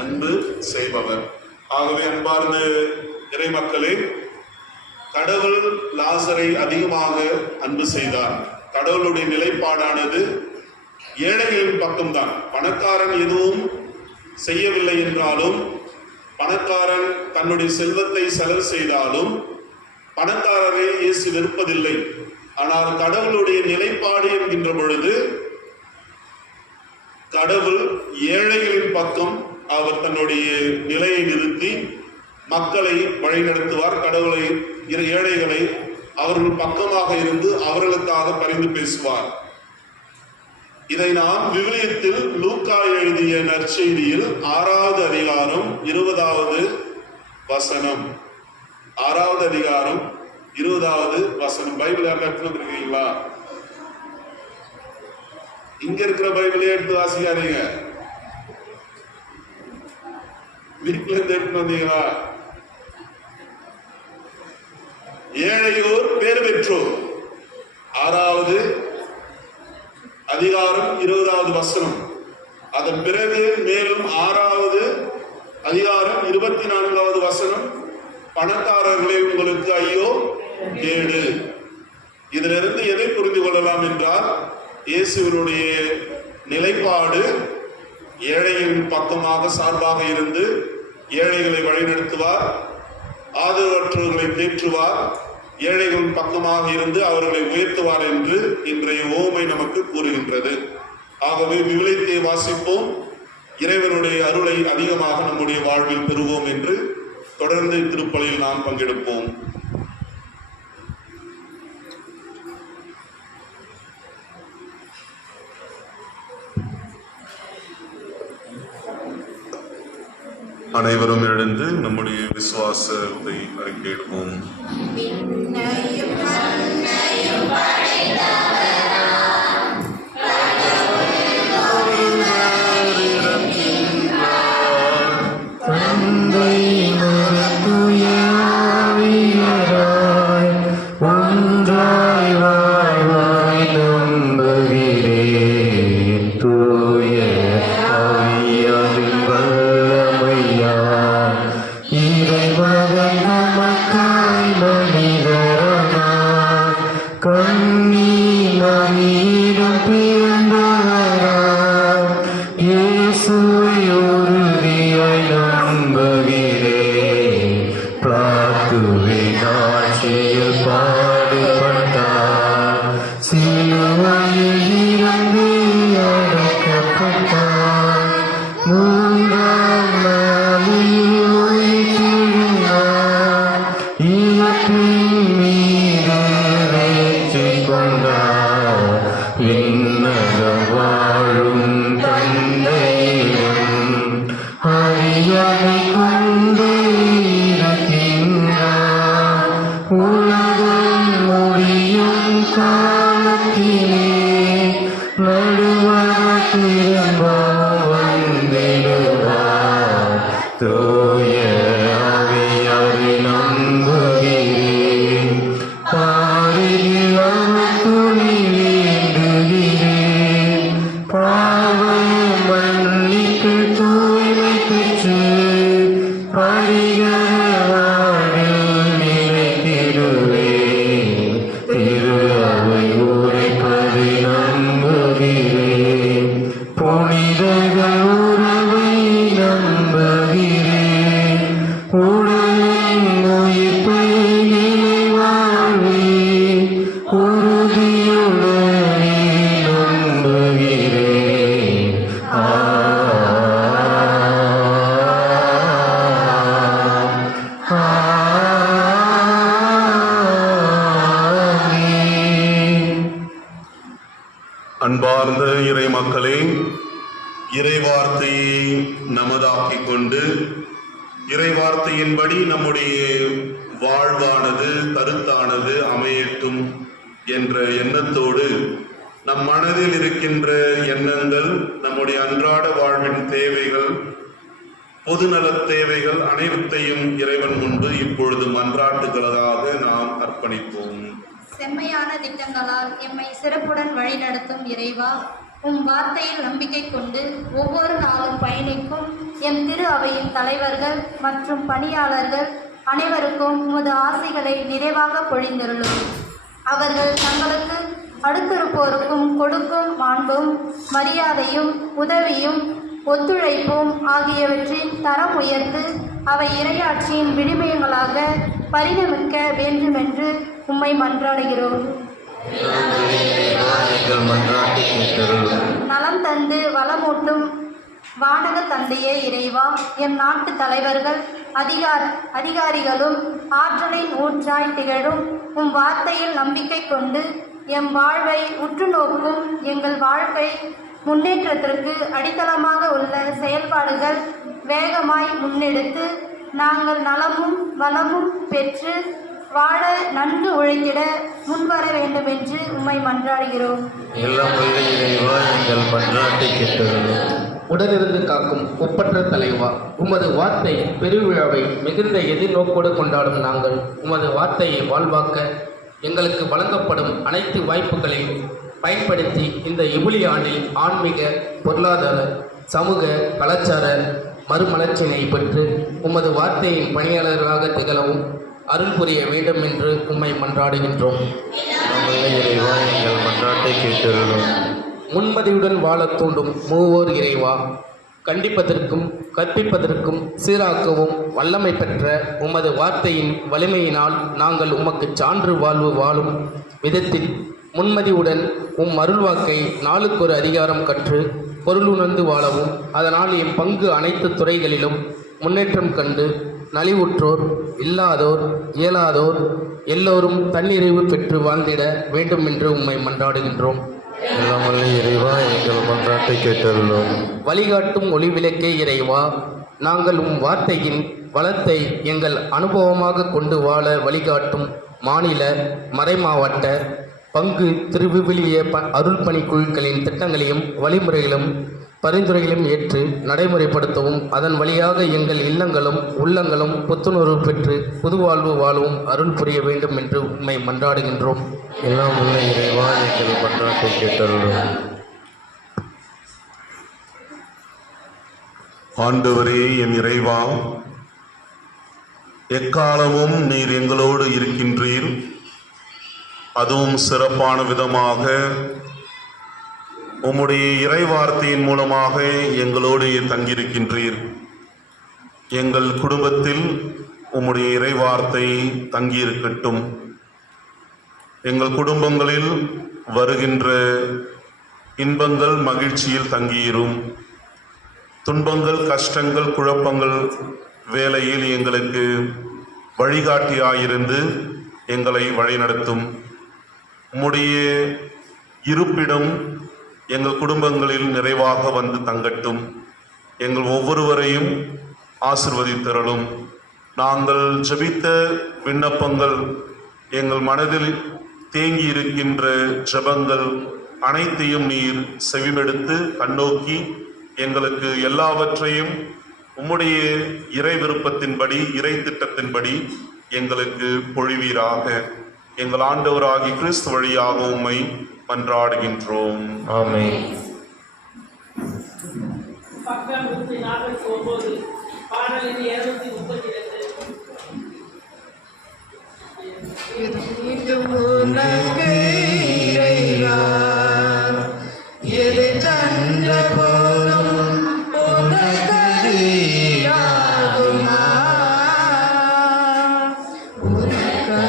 அன்பு செய்பவர். ஆகவே அன்பார்ந்த இறை மக்களே, கடவுள் லாசரை அதிகமாக அன்பு செய்தார். கடவுளுடைய நிலைப்பாடானது ஏழைகளின் பக்கம்தான். பணக்காரன் எதுவும் செய்யவில்லை என்றாலும், பணக்காரன் தன்னுடைய செல்வத்தை செலவு செய்தாலும் பணக்காரரை இயேசு வெறுப்பதில்லை. ஆனால் கடவுளுடைய நிலைப்பாடு என்கின்ற பொழுது கடவுள் ஏழைகளின் பக்கம் அவர் தன்னுடைய நிலையை நிறுத்தி மக்களை வழிநடத்துவார். கடவுளை, ஏழைகளை அவர்கள் பக்கமாக இருந்து அவர்களுக்காக பரிந்து பேசுவார். இதை நாம் விவிலியத்தில் லூக்கா எழுதிய நற்செய்தியில் 6வது அதிகாரம் 20வது வசனம். 6வது அதிகாரம் 20வது வசனம். பைபிள் யாரும் எடுத்து வந்துருக்கீங்களா? இங்க இருக்கிற பைபிளே எடுத்து வாசிக்காதீங்க. வீட்டுல இருந்து எடுத்து வந்தீங்களா? ஏழையோர் பேர் பெற்றோர் 6வது அதிகாரம் 20வது வசனம். அதன் பிறகு மேலும் 6வது அதிகாரம் 24வது வசனம். பணக்காரர்களே உங்களுக்கு ஐயோ கேடு. இதிலிருந்து எதை புரிந்து கொள்ளலாம் என்றால், இயேசுவினுடைய நிலைப்பாடு ஏழையின் பக்கமாக சார்பாக இருந்து ஏழைகளை வழிநடத்துவார், ஆதரவற்றவர்களை தேற்றுவார், ஏழைகளின் பக்கமாக இருந்து அவர்களை உயர்த்துவார் என்று இன்றைய ஓமை நமக்கு கூறுகின்றது. ஆகவே விவிலியத்தை வாசிப்போம், இறைவனுடைய அருளை அதிகமாக நம்முடைய வாழ்வில் பெறுவோம் என்று தொடர்ந்து திருப்பலியில் நாம் பங்கெடுப்போம். அனைவரும் எழுந்து நம்முடைய விசுவாசத்தை அறிக்கையிடுவோம். தந்தை தூய ஆவியாராய் ஒன்றாய் வாழ்வாய் நம்புகிறேன். தூய ஆவியாரின் வல்லமையால் இறைமகன் நமக்காய் மனிதரானார். கன்னி மரியிடம் பிறந்தவராய் இயேசுவை உறுதியாய் நம்புகிறேன். பிளாத்துவின் ஆட்சியில் பாடுபட்டார், சிலுவையில் இறந்து அடக்கப்பட்டார், 3ஆம் நாளில் உயிர்த்தெழுந்தார், இயற்கையின் மீது வெற்றி கொண்டார். விண்ணகம் வாழும் தந்தையிடம் அறியாமை கொண்டு இருக்கின்றார். உலகம் முடியும் காலத்திலே நடுவாக திரும்ப வந்திடுவார். தூய ஆவியாரை நம்புகிறேன். பாரில் அவர் துணை வேண்டுகிறேன். பாவ மன்னிப்பு தூய்மை பெற்று பரிகார வாழ்வில் நிலைத்திடுவேன். திரு அவை உரைப்பதை நம்புகிறேன். புனிதர்கள் உறவை நம்புகிறேன். உடலின் உயிர்ப்பை நிலை வாழ்வே உறுதியுடனே நம்புகிறேன். ஆமென். அன்பார்ந்த இறை மக்களே, இறை வார்த்தையை நமதாக்கிக் கொண்டு இறை வார்த்தையின்படி நம்முடைய வாழ்வானது கருத்தானது அமையட்டும் என்ற எண்ணத்தோடு நம் மனதில் இருக்கின்ற எண்ணங்கள், நம்முடைய அன்றாட வாழ்வின் தேவைகள், பொதுநலத் தேவைகள் அனைத்தையும் இறைவன் முன்பு இப்பொழுது மன்றாட்டுகளாக நாம் அர்ப்பணிப்போம். செம்மையான திட்டங்களால் எம்மை சிறப்புடன் வழிநடத்தும் இறைவா, உம் வார்த்தையில் நம்பிக்கை கொண்டு ஒவ்வொரு நாளும் பயணிக்கும் எம் திரு அவையின் தலைவர்கள் மற்றும் பணியாளர்கள் அனைவருக்கும் உமது ஆசைகளை நிறைவாக பொழிந்தருளும். அவர்கள் தங்களுக்கு அடுத்திருப்போருக்கும் கொடுக்கும் மாண்பும் மரியாதையும் உதவியும் ஒத்துழைப்பும் ஆகியவற்றின் தரம் உயர்த்து அவை இறையாட்சியின் விழுமியங்களாக பரிணமிக்க வேண்டுமென்று உம்மை மன்றாடுகிறோம். நலம் தந்து வளமூட்டும் வானக தந்தையே இறைவா, எம் நாட்டு தலைவர்கள் அதிகாரிகளும் ஆற்றலின் ஊற்றாய் திகழும் உம் வார்த்தையில் நம்பிக்கை கொண்டு எம் வாழ்வை உற்று நோக்கும் எங்கள் வாழ்க்கை முன்னேற்றத்திற்கு அடித்தளமாக உள்ள செயல்பாடுகள் வேகமாய் முன்னெடுத்து நாங்கள் நலமும் வளமும் பெற்று வாழ நன்கு உழைத்திட முன்வர வேண்டும் என்று உம்மை மன்றாடுகிறோம். எல்லாம் வல்ல இறைவா, எங்கள் மன்றாட்டை கேட்டருளும். உடனிருந்து காக்கும் ஒப்பற்ற தலைவா, உமது வார்த்தை பெருவிழாவை மிகுந்த எதிர்நோக்கோடு கொண்டாடும் நாங்கள் உமது வார்த்தையை வாழ்வாக்க எங்களுக்கு வழங்கப்படும் அனைத்து வாய்ப்புகளையும் பயன்படுத்தி இந்த யுபிலி ஆண்டில் ஆன்மீக, பொருளாதார, சமூக, கலாச்சார மறுமலர்ச்சியினை பெற்று உமது வார்த்தையின் பணியாளர்களாக திகழவும் அருள் புரிய வேண்டும் என்று உம்மை மன்றாடுகின்றோம். இறைவா, எங்கள் மன்றாட்டை கேட்டருளும். முன்மதியுடன் வாழத் தூண்டும் மூவோர் இறைவா, கண்டிப்பதற்கும் கற்பிப்பதற்கும் சீராக்கவும் வல்லமை பெற்ற உமது வார்த்தையின் வலிமையினால் நாங்கள் உமக்கு சான்று வாழ்வு வாழும் விதத்தில் முன்மதியுடன் உம் அருள்வாக்கை நாளுக்கொரு அதிகாரம் கற்று பொருளுணர்ந்து வாழவும், அதனால் எம் பங்கு அனைத்து துறைகளிலும் முன்னேற்றம் கண்டு நலிவுற்றோர், இல்லாதோர், இயலாதோர் எல்லோரும் தன்னிறைவு பெற்று வாழ்ந்திட வேண்டும் என்று உம்மை மன்றாடுகின்றோம். எல்லாம் வல்ல இறைவா, எங்கள் மன்றாட்டை கேட்டருளும். வழிகாட்டும் ஒளிவிளக்கே இறைவா, நாங்கள் உம் வார்த்தையின் வளத்தை எங்கள் அனுபவமாக கொண்டு வாழ வழிகாட்டும் மாநில, மறைமாவட்ட, பங்கு திருவிவிலிய அருள் பணி குழுக்களின் திட்டங்களையும் வழிமுறைகளும் பரிந்துரைகளையும் ஏற்று நடைமுறைப்படுத்தவும், அதன் வழியாக எங்கள் இல்லங்களும் உள்ளங்களும் புத்துணர்வு பெற்று புதுவாழ்வு வாழவும் அருள் புரிய வேண்டும் என்று உம்மை மன்றாடுகின்றோம். எல்லாம் வல்ல இறைவா, எங்கள் மன்றாட்டை கேட்டருளும். ஆண்டவரே, என் இறைவா, எக்காலமும் நீர் எங்களோடு இருக்கின்றீர். அதுவும் சிறப்பான விதமாக உம்முடைய இறைவார்த்தையின் மூலமாக எங்களோடு தங்கியிருக்கின்றீர். எங்கள் குடும்பத்தில் உம்முடைய இறைவார்த்தை தங்கியிருக்கட்டும். எங்கள் குடும்பங்களில் வருகின்ற இன்பங்கள் மகிழ்ச்சியில் தங்கியிரும். துன்பங்கள், கஷ்டங்கள், குழப்பங்கள் வேளையில் எங்களுக்கு வழிகாட்டியாயிருந்து எங்களை வழிநடத்தும். உம்முடைய இருப்பிடம் எங்கள் குடும்பங்களில் நிறைவாக வந்து தங்கட்டும். எங்கள் ஒவ்வொருவரையும் ஆசிர்வதித்தருளும். நாங்கள் ஜெபித்த விண்ணப்பங்கள், எங்கள் மனதில் தேங்கி இருக்கின்ற ஜெபங்கள் அனைத்தையும் நீர் செவிமெடுத்து கண்ணோக்கி எங்களுக்கு எல்லாவற்றையும் உம்முடைய இறை விருப்பத்தின்படி, இறை திட்டத்தின்படி எங்களுக்கு பொழிவீராக. எங்கள் ஆண்டவராகி கிறிஸ்து வழியாக உம்மை மன்றாடுகின்றோம். ஆமென். பக்கம் 149 பாடல் 232. உனக்கு இறைவா, எதை தந்த போதும் உனக்கு ஈடாகுமா? உனக்கு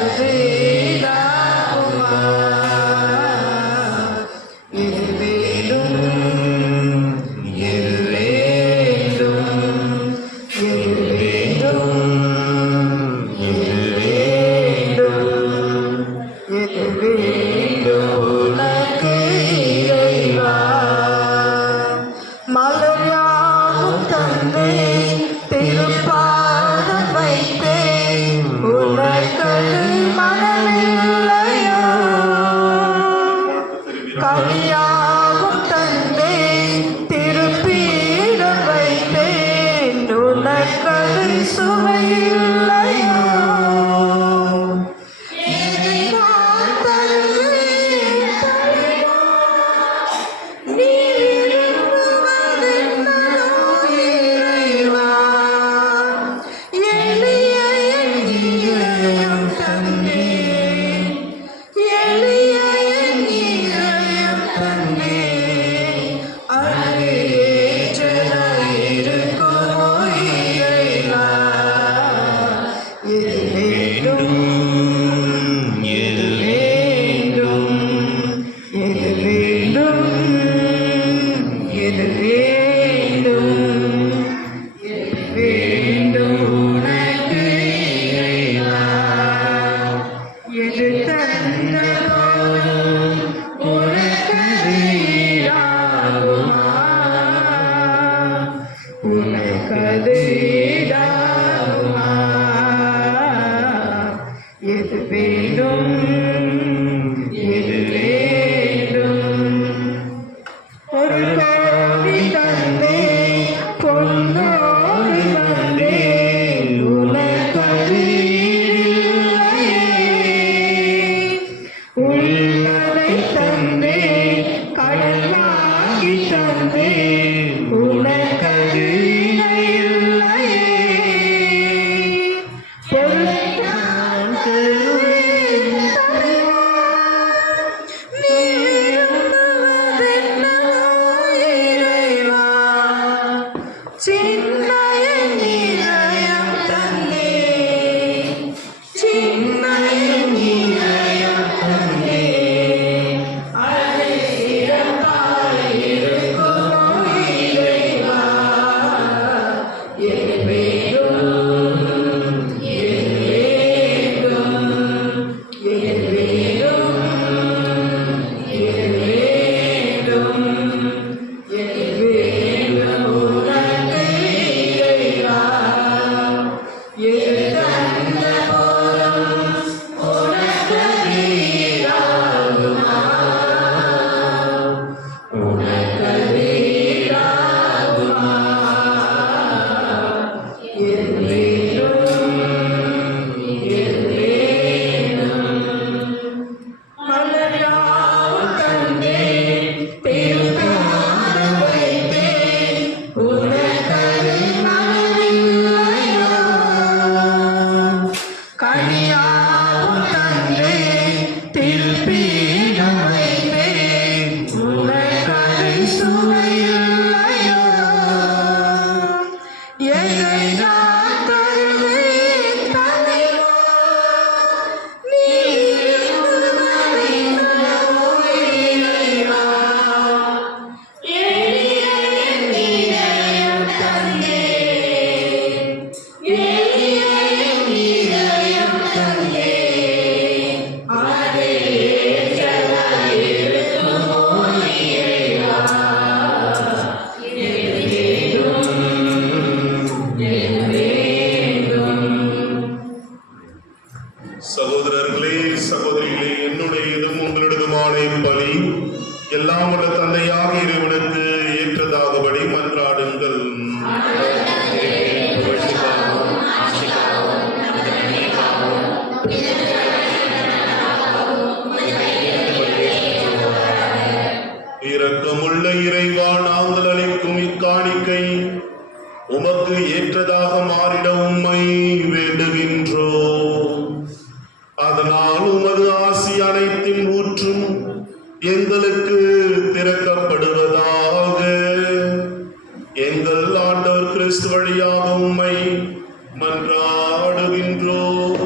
ஈடாகுமா? இது வேண்டும், இது வேண்டும், இது வேண்டும், இது வேண்டும், இது வேண்டும் உனக்கு இறைவா. மலையாகும் தந்தை திருப்பாதம் வைத்தேன், உனக்கு மனமில்லையோ? கனியாகும் தந்தை திருப்பீடம் வைத்தேன், உனக்கு சுவையில்லையோ? உனக்கு ஈடாகுமா? சகோதரர்களே, சகோதரிகளே, என்னுடையதும் உங்களுடையதுமான பலி எல்லாம் உள்ள தந்தையாக இறைவனுக்கு ஏற்றதாகபடி மன்றாடுங்கள். இரக்கமுள்ள இறைவா, நாங்கள் அளிக்கும் இக்காணிக்கை உமக்கு ஏற்றதாக மாறிட உம்மை வேண்டுகின்றோம். அதனால் உமது ஆசி அனைத்தின் ஊற்றும் எங்களுக்கு திறக்கப்படுவதாக. எங்கள் ஆண்டவர் கிறிஸ்து வழியாக உம்மை மன்றாடுகின்றோம்.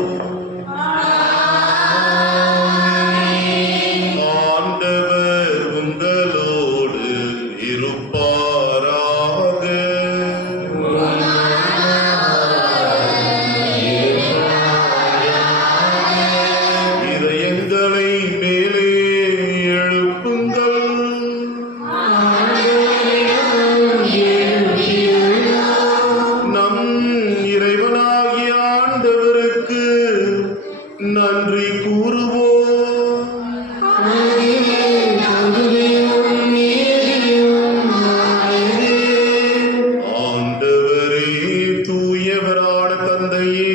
ஆண்டவர் உங்களோடு இருப்பாராக. இதயங்களை மேலே எழுப்புங்கள். நம் இறைவனாகிய ஆண்டவருக்கு நன்றி கூறுவோம். ஆண்டவரே, தூயவரான தந்தையே,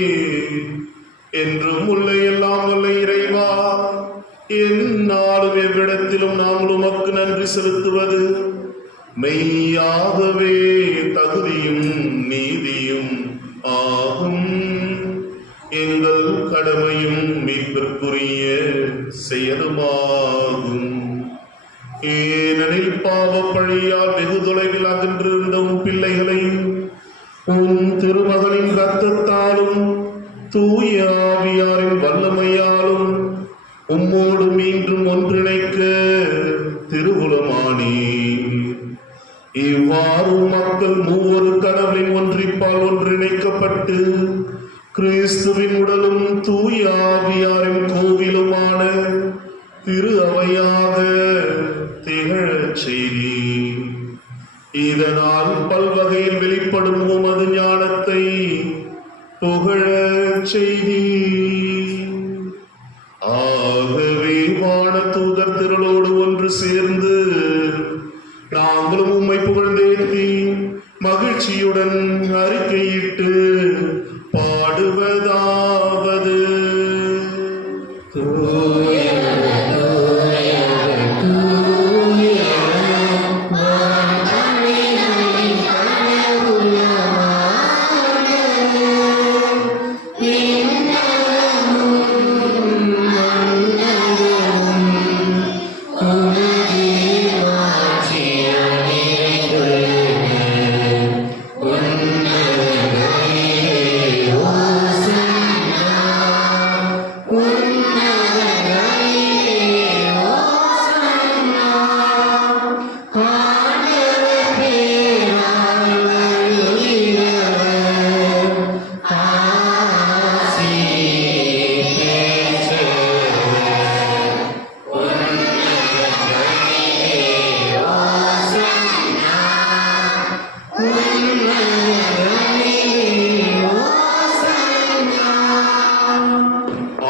என்றும் உள்ள எல்லாம் வல்ல இறைவா, எந்நாளும் எவ்விடத்திலும் நாங்கள் உமக்கு நன்றி செலுத்துவது மெய்யாகவே தகுதியும் நீதியும் ஆகும். எங்கள் கடமையும் மீட்பிற்குரிய செயலுமாகும். ஏனெனில் பாவப்பழியால் வெகு தொலைவில் அகன்றிருந்த உன் பிள்ளைகளை உன் திருமகனின் இரத்தத்தாலும் தூய ஆவியாரின் வல்லமையாலும் உம்மோடு மீண்டும் ஒன்றிணைக்க திருவுளமானி. இவ்வாறு மக்கள் மூவரு கடவுளின் ஒன்றிப்பால் ஒன்றிணைக்கப்பட்டு கிறிஸ்துவின் உடலும் தூய ஆவியாரின் கோவிலுமான திரு அவையாக திகழச் செய்தி. இதனால் பல்வகையில் வெளிப்படும் உமது ஞானத்தை புகழச் செய்தி. ஆகவே வான தூதர் திரளோடு ஒன்று சேர்ந்து நாங்களும் உம்மை புகழ்ந்தேத்தி மகிழ்ச்சியுடன் அறிக்கையிட்டு பாடுவதாவது.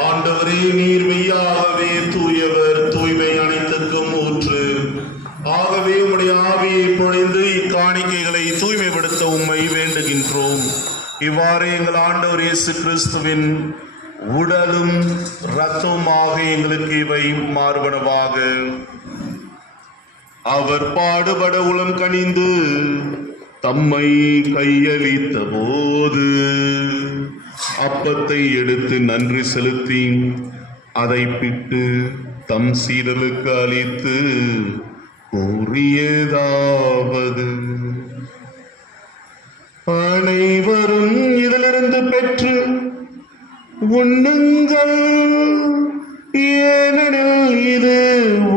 ஆண்டவரே, நீர் மெய்யாகவே தூயவர், தூய்மை அனைத்துக்கும் ஊற்று. ஆகவே உம்முடைய ஆவியை பொழிந்து இக்காணிக்கைகளை தூய்மைப்படுத்த உம்மை வேண்டுகின்றோம். இவ்வாறு எங்கள் ஆண்டவர் இயேசு கிறிஸ்துவின் உடலும் இரத்தமுமாக எங்களுக்கு இவை மாறுபடவாக. அவர் பாடுபட உளம் கனிந்து தம்மை கையளித்த போது அப்பத்தை எடுத்து நன்றி செலுத்தி அதை பிட்டு தம் சீடர்களுக்கு அளித்து கூறியதாவது: அனைவரும் இதிலிருந்து பெற்று உண்ணுங்கள், ஏனெனில் இது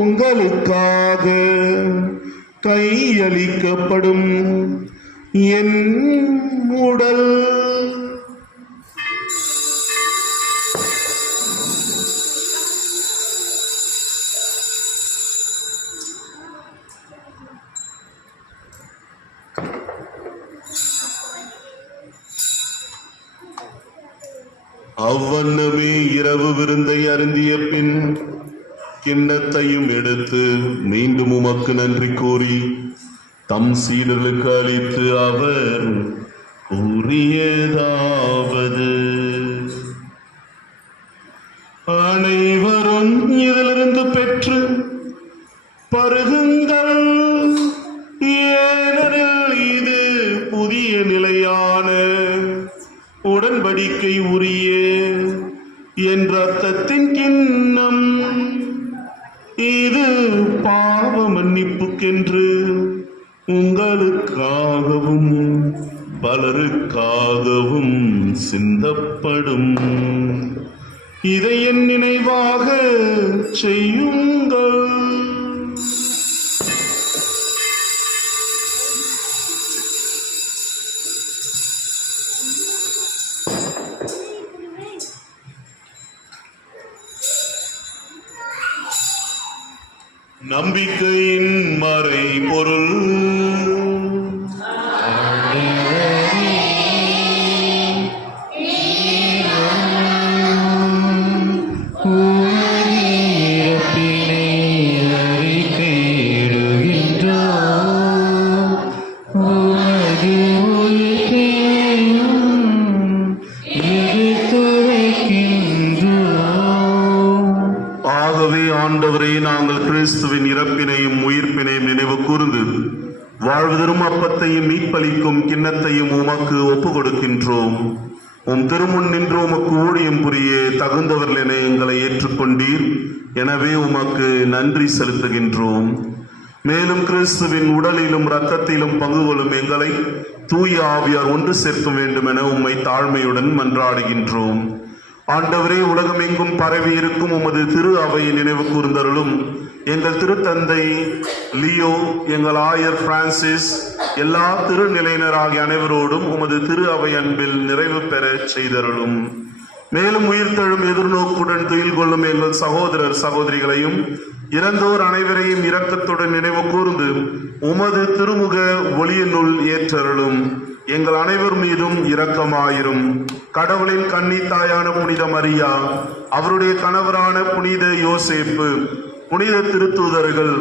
உங்களுக்காக கையளிக்கப்படும் என் உடல். அவ்வண்ணமே இரவு விருந்தை அருந்திய பின் கிண்ணத்தையும் எடுத்து மீண்டும் உமக்கு நன்றி கூறி தம் சீடர்களுக்கு அளித்து அவர் கூறியதாவது: அனைவரும் இதிலிருந்து பெற்று பருகுங்கள், ஏனெனில் இது புதிய நிலையான உடன்படிக்கை உரிய என் இரத்தத்தின் கிண்ணம். இது பாவ மன்னிப்புக்கென்று உங்களுக்காகவும் பலருக்காகவும் சிந்தப்படும். இதை என் நினைவாக செய்யுங்கள். நம்பிக்கையின் மறை பொருள். ஆண்டவரே, நாங்கள் கிறிஸ்துவின் இறப்பினையும் உயிர்ப்பினையும் நினைவு கூர்ந்து வாழ்வதரும் அப்பத்தையும் மீட்பளிக்கும் கிண்ணத்தையும் உமக்கு ஒப்பு கொடுக்கின்றோம். உம் திருமுன் நின்று உமக்கு ஊழியம் புரிய தகுந்தவர்கள் என எங்களை ஏற்றுக்கொண்டீர். எனவே உமக்கு நன்றி செலுத்துகின்றோம். மேலும் கிறிஸ்துவின் உடலிலும் இரத்தத்திலும் பங்கு கொள்ளும் எங்களை தூய ஆவியார் ஒன்று சேர்க்க வேண்டும் என உம்மை தாழ்மையுடன் மன்றாடுகின்றோம். ஆண்டவரே, உலகம் எங்கும் பரவி இருக்கும் உமது திரு அவையை நினைவு கூர்ந்தருளும். எங்கள் திருத்தந்தை லியோ, எங்கள் ஆயர் பிரான்சிஸ், எல்லா திருநிலையினர் ஆகிய அனைவரோடும் உமது திரு அவை அன்பில் நிறைவு பெற செய்தருளும். மேலும் உயிர்த்தெழும் எதிர்நோக்குடன் துயில் கொள்ளும் எங்கள் சகோதரர் சகோதரிகளையும் இறந்தோர் அனைவரையும் இரக்கத்துடன் நினைவு கூர்ந்து உமது திருமுக ஒளியினுள் ஏற்றருளும். எங்கள் அனைவர் மீதும் இரக்கமாயிரும். கடவுளின் கன்னி தாயான புனித மரியா, அவருடைய கணவரான புனித யோசேப்பு, புனித திருத்தூதர்கள்,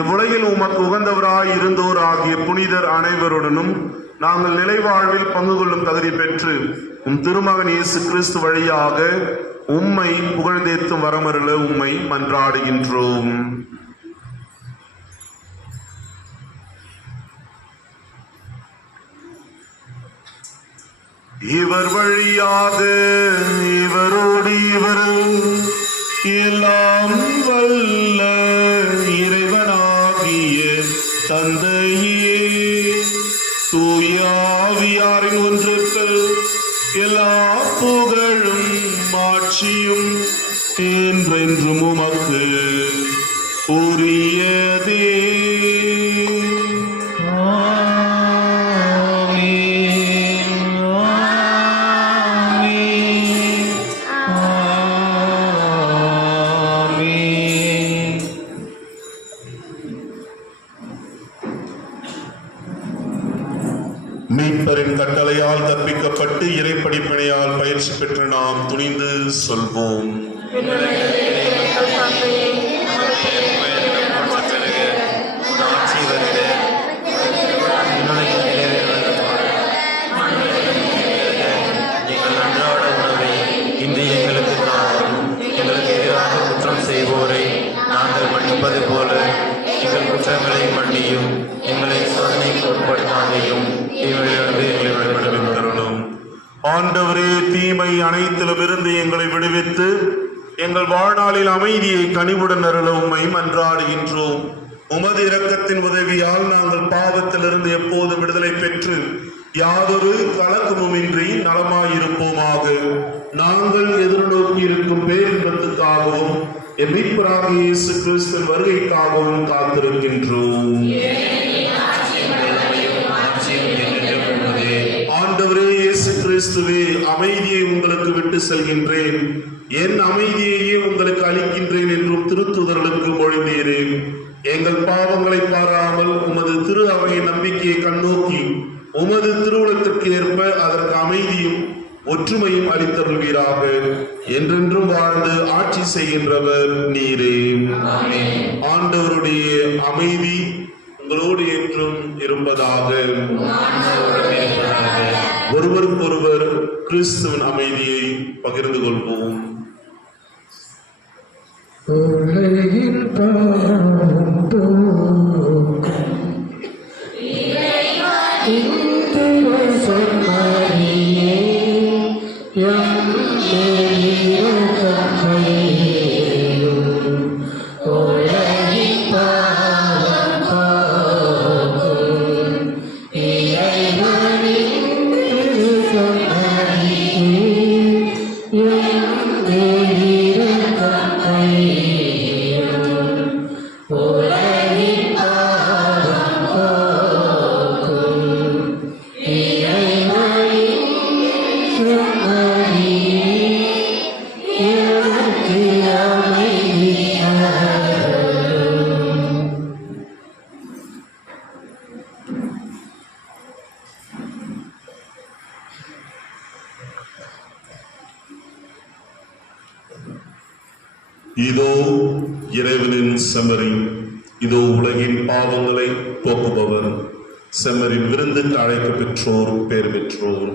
இவ்வுலகில் உமக்கு உகந்தவராய் இருந்தோர் ஆகிய புனிதர் அனைவருடனும் நாங்கள் நிலைவாழ்வில் பங்கு கொள்ளும் தகுதி பெற்று உம் திருமகன் இயேசு கிறிஸ்து வழியாக உம்மை புகழ்ந்தேத்தும் வரமருள உம்மை மன்றாடுகின்றோம். இவர் வழியாக இவரோடு இவரும் எல்லாம் வல்ல இறைவனாகிய தந்தையே, தூய ஆவியாரின் ஒன்றுக்கு எல்லா புகழும் ஆட்சியும் என்றென்றும் உமக்கு உரியதே. மீட்பரின் கட்டளையால் கற்பிக்கப்பட்டு இறைப்படிப்பினையால் பயிற்சி பெற்று நாம் துணிந்து சொல்வோம்: எங்கள் அன்றாட உணவை இன்று எங்களுக்கு தாரும். எங்களுக்கு எதிராக குற்றம் செய்வோரை நாங்கள் மன்னிப்பது போல எங்கள் குற்றங்களை மன்னியும். எங்களை சோதனைக்கு உட்படுத்தாதையும். ஆண்டவர் ஆண்டவரே, தீமை அனைத்திலுமிருந்து எங்களை விடுவித்து எங்கள் வாழ்நாளில் அமைதியை கனிவுடன் அருள உம்மை மன்றாடுகின்றோம். உமது இரக்கத்தின் உதவியால் நாங்கள் பாவத்திலிருந்து எப்போதும் விடுதலை பெற்று யாதொரு கலக்கமுமின்றி நலமாயிருப்போமாக. நாங்கள் எதிர்நோக்கி இருக்கும் பேரின்பத்துக்காகவும் எம் மீட்பராகிய இயேசு கிறிஸ்துவின் வருகைக்காகவும் காத்திருக்கின்றோம். ஆண்டவரே இயேசு கிறிஸ்துவே, அமைதியை உங்களுக்கு விட்டு செல்கின்றேன், என் அமைதியையே உங்களுக்கு அளிக்கின்றேன் என்றும் திருத்தூதர்களுக்கு மொழிந்தீரே. எங்கள் பாவங்களை பாராமல் உமது திரு அவையின் நம்பிக்கையை கண்ணோக்கி உமது திருவுளத்திற்கு ஏற்ப அதற்கு அமைதியும் ஒற்றுமையும் அளித்தருள்வீராக. என்றென்றும் வாழ்ந்து ஆட்சி செய்கின்றவர் நீரே. ஆண்டவருடைய அமைதி உங்களோடு என்றும் இருப்பதாக. ஒருவருக்கொருவர் கிறிஸ்துவின் அமைதியை பகிர்ந்து கொள்வோம். இதோ இறைவனின் செம்மறி, இதோ உலகின் பாவங்களை போக்குபவர். செம்மறின் விருந்துக்கு அழைக்க பெற்றோர் பேர் பெற்றோர்.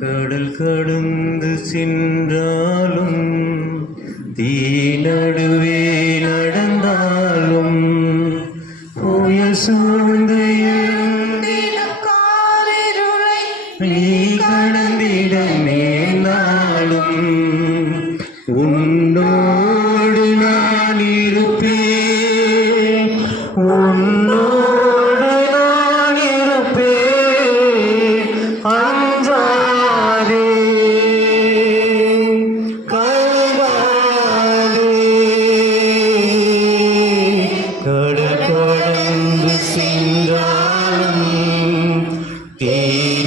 கடல் கடந்து சென்றாலும் தீ நடுவே நடந்தாலும் புயல் சூழ்ந்து நீ கடந்திட நேர்ந்தாலும் உன்னோடு நான் இருப்பேன், உன்னோடு நான் இருப்பேன். அஞ்சாதே கலங்காதே, கடல் கடந்து சென்றாலும் தீ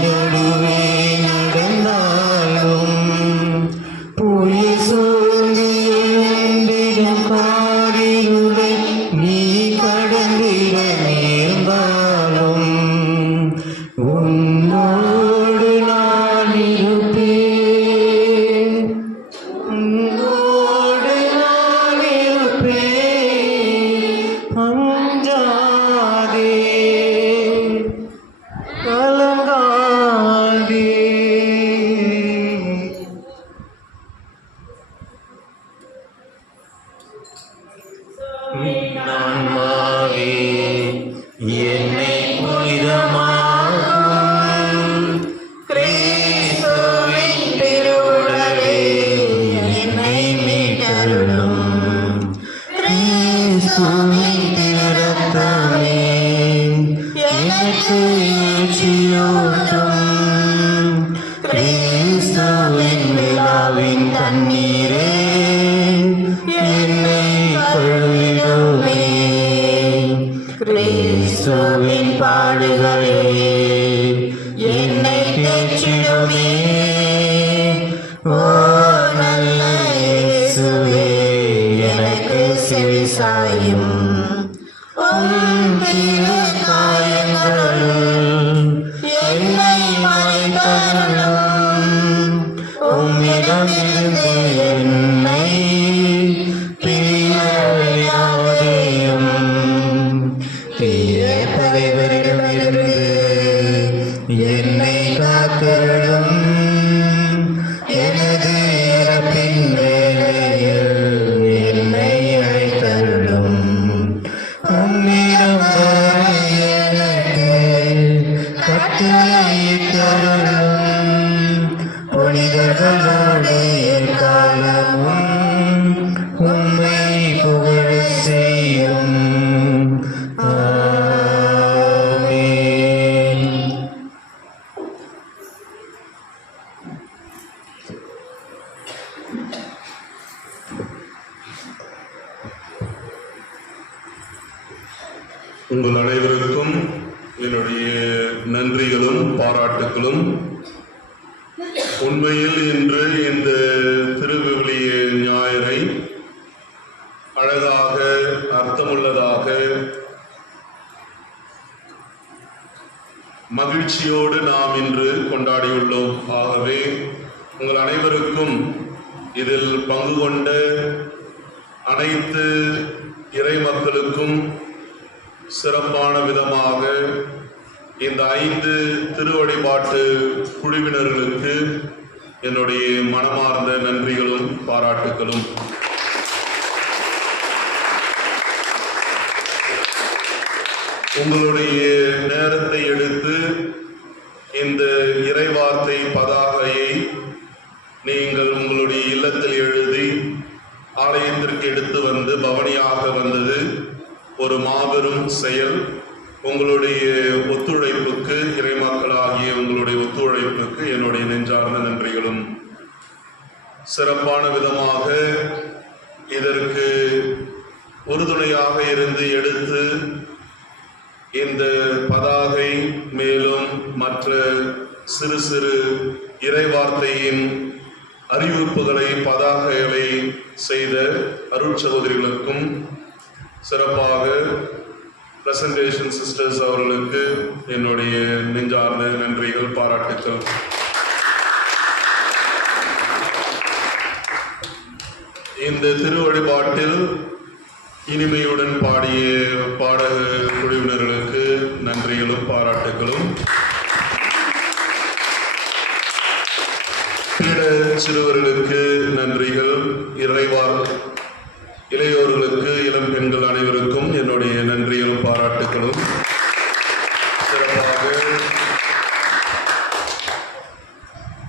நடுவே நடந்தாலும் புயல் சூழ்ந்து எழுந்திடும் காரிருளை நீ கடந்திட நேர்ந்தாலும் உன்னோடு நான் இருப்பேன், உன்னோடு நான் இருப்பேன். அஞ்சாதே கலங்காதே. ஆன்மாவே என்னை புனிதமாக்கும், கிறிஸ்துவின் திருவுடலே என்னை மீட்டருளும். கிறிஸ்துவின் திருரத்தமே எனக்கு எழுச்சியூட்டும். கிறிஸ்துவின் விழாவின் தண்ணீரே என்னை கழுவிடுமே. கிறிஸ்துவின் பாடுகளே என்னை தேற்றிடுமே. ஓ நல்ல இயேசுவே, எனக்கு செவிசாயும். உம் திரு காயங்களுள் என்னை மறைத்தருளும். உம்மிடமிருந்து என்னை பிரியாதேயும். தீய பகைவரிடமிருந்து என்னை காத்தருளும். எனது இறப்பின் வேளையில் என்னை அழைத்தருளும். உம்மிடம் வர எனக்கு கட்டளையிட்டருளும். புனிதர்களோடு எக்காலமும் உம்மை புகழச் செய்யும். ஆமென். உங்கள் அனைவருக்கும் என்னுடைய நன்றிகளும் பாராட்டுகளும். உண்மையில் இன்று இந்த திருவிவிலிய ஞாயிறை அழகாக அர்த்தமுள்ளதாக மகிழ்ச்சியோடு நாம் இன்று கொண்டாடியுள்ளோம். ஆகவே உங்கள் அனைவருக்கும் இதில் பங்கு கொண்ட அனைத்து இறை மக்களுக்கும் சிறப்பான விதமாக இந்த 5 திருவழிபாட்டு குழுவினர்களுக்கு என்னுடைய மனமார்ந்த நன்றிகளும் பாராட்டுகளும். உங்களுடைய நேரத்தை எடுத்து இந்த இறைவார்த்தை பதாகையை நீங்கள் உங்களுடைய இல்லத்தில் எழுதி ஆலயத்திற்கு எடுத்து வந்து பவனியாக வந்தது ஒரு மாபெரும் செயல். உங்களுடைய ஒத்துழைப்புக்கு, இறைமக்களாகிய உங்களுடைய ஒத்துழைப்புக்கு என்னுடைய நெஞ்சார்ந்த நன்றிகளும். சிறப்பான விதமாக இதற்கு உறுதுணையாக இருந்து எடுத்து இந்த பதாகை மேலும் மற்ற சிறு சிறு இறைவார்த்தையின் அறிவிப்புகளை பதாகைகளை செய்த அருட்சகோதரிகளுக்கும், சிறப்பாக பிரசன்டேஷன் சிஸ்டர்ஸ் அவர்களுக்கு என்னுடைய நெஞ்சார்ந்த நன்றிகள், பாராட்டுக்கள். இந்த திருவழிபாட்டில் இனிமையுடன் பாடிய பாடக குழுவினர்களுக்கு நன்றிகளும் பாராட்டுகளும். பீட சிறுவர்களுக்கு நன்றிகள். இளையோர்களுக்கு, இளம் பெண்கள் அனைவருக்கும் என்னுடைய நன்றிகளும் பாராட்டுகளும். சிறப்பாக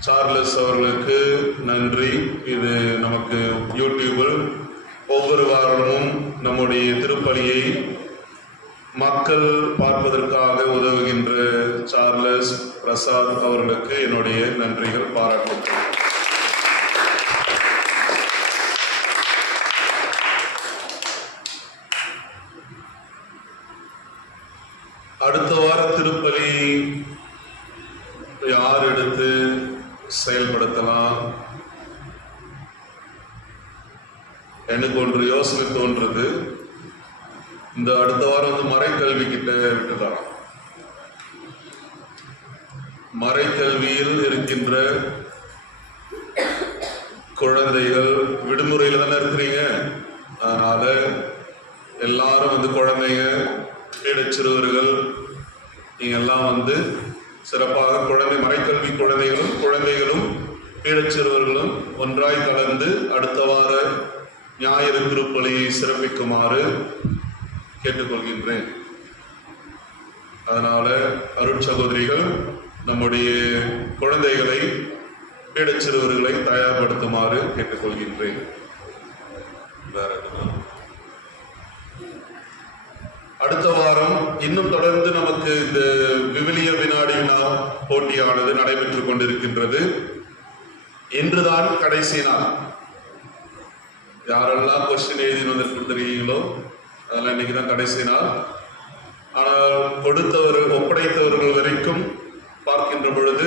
சார்லஸ் அவர்களுக்கு நன்றி. இது நமக்கு யூடியூபில் ஒவ்வொரு வாரமும் நம்முடைய திருப்பலியை மக்கள் பார்ப்பதற்காக உதவுகின்ற சார்லஸ் பிரசாத் அவர்களுக்கு என்னுடைய நன்றிகள், பாராட்டுகள். அடுத்த வார திருப்பலி யார் எடுத்து செயல்படுத்தலாம்? எனக்கு ஒன்று யோசனை தோன்றது. இந்த அடுத்த வாரம் மறைக்கல்வி கிட்ட விட்டுதான். மறைக்கல்வியில் இருக்கின்ற குழந்தைகள் விடுமுறையில் தானே இருக்கிறீங்க. அதனால எல்லாரும் குழந்தைங்க, சிறுவர்கள், நீங்க எல்லாம் சிறப்பாக மறைக்கல்வி குழந்தைகளும் சிறுவர்களும் ஒன்றாய் கலந்து அடுத்த வார ஞாயிறு திருப்பலியை சிறப்பிக்குமாறு கேட்டுக்கொள்கின்றேன். அதனால அருட்சகோதரிகள் நம்முடைய குழந்தைகளை, சிறுவர்களை தயார்படுத்துமாறு கேட்டுக்கொள்கின்றேன். அடுத்த வாரம் இன்னும் தொடர்ந்து நமக்கு இந்த விவிலிய வினாடி வினா போட்டியானது நடைபெற்றுக் கொண்டிருக்கின்றது. இன்றுதான் கடைசி நாள். யாரெல்லாம் கொஸ்டின் எழுதி வந்திருக்கிறீங்களோ அதெல்லாம் இன்னைக்குதான் கடைசி நாள். ஆனால் ஒப்படைத்தவர்கள் வரைக்கும் பார்க்கின்ற பொழுது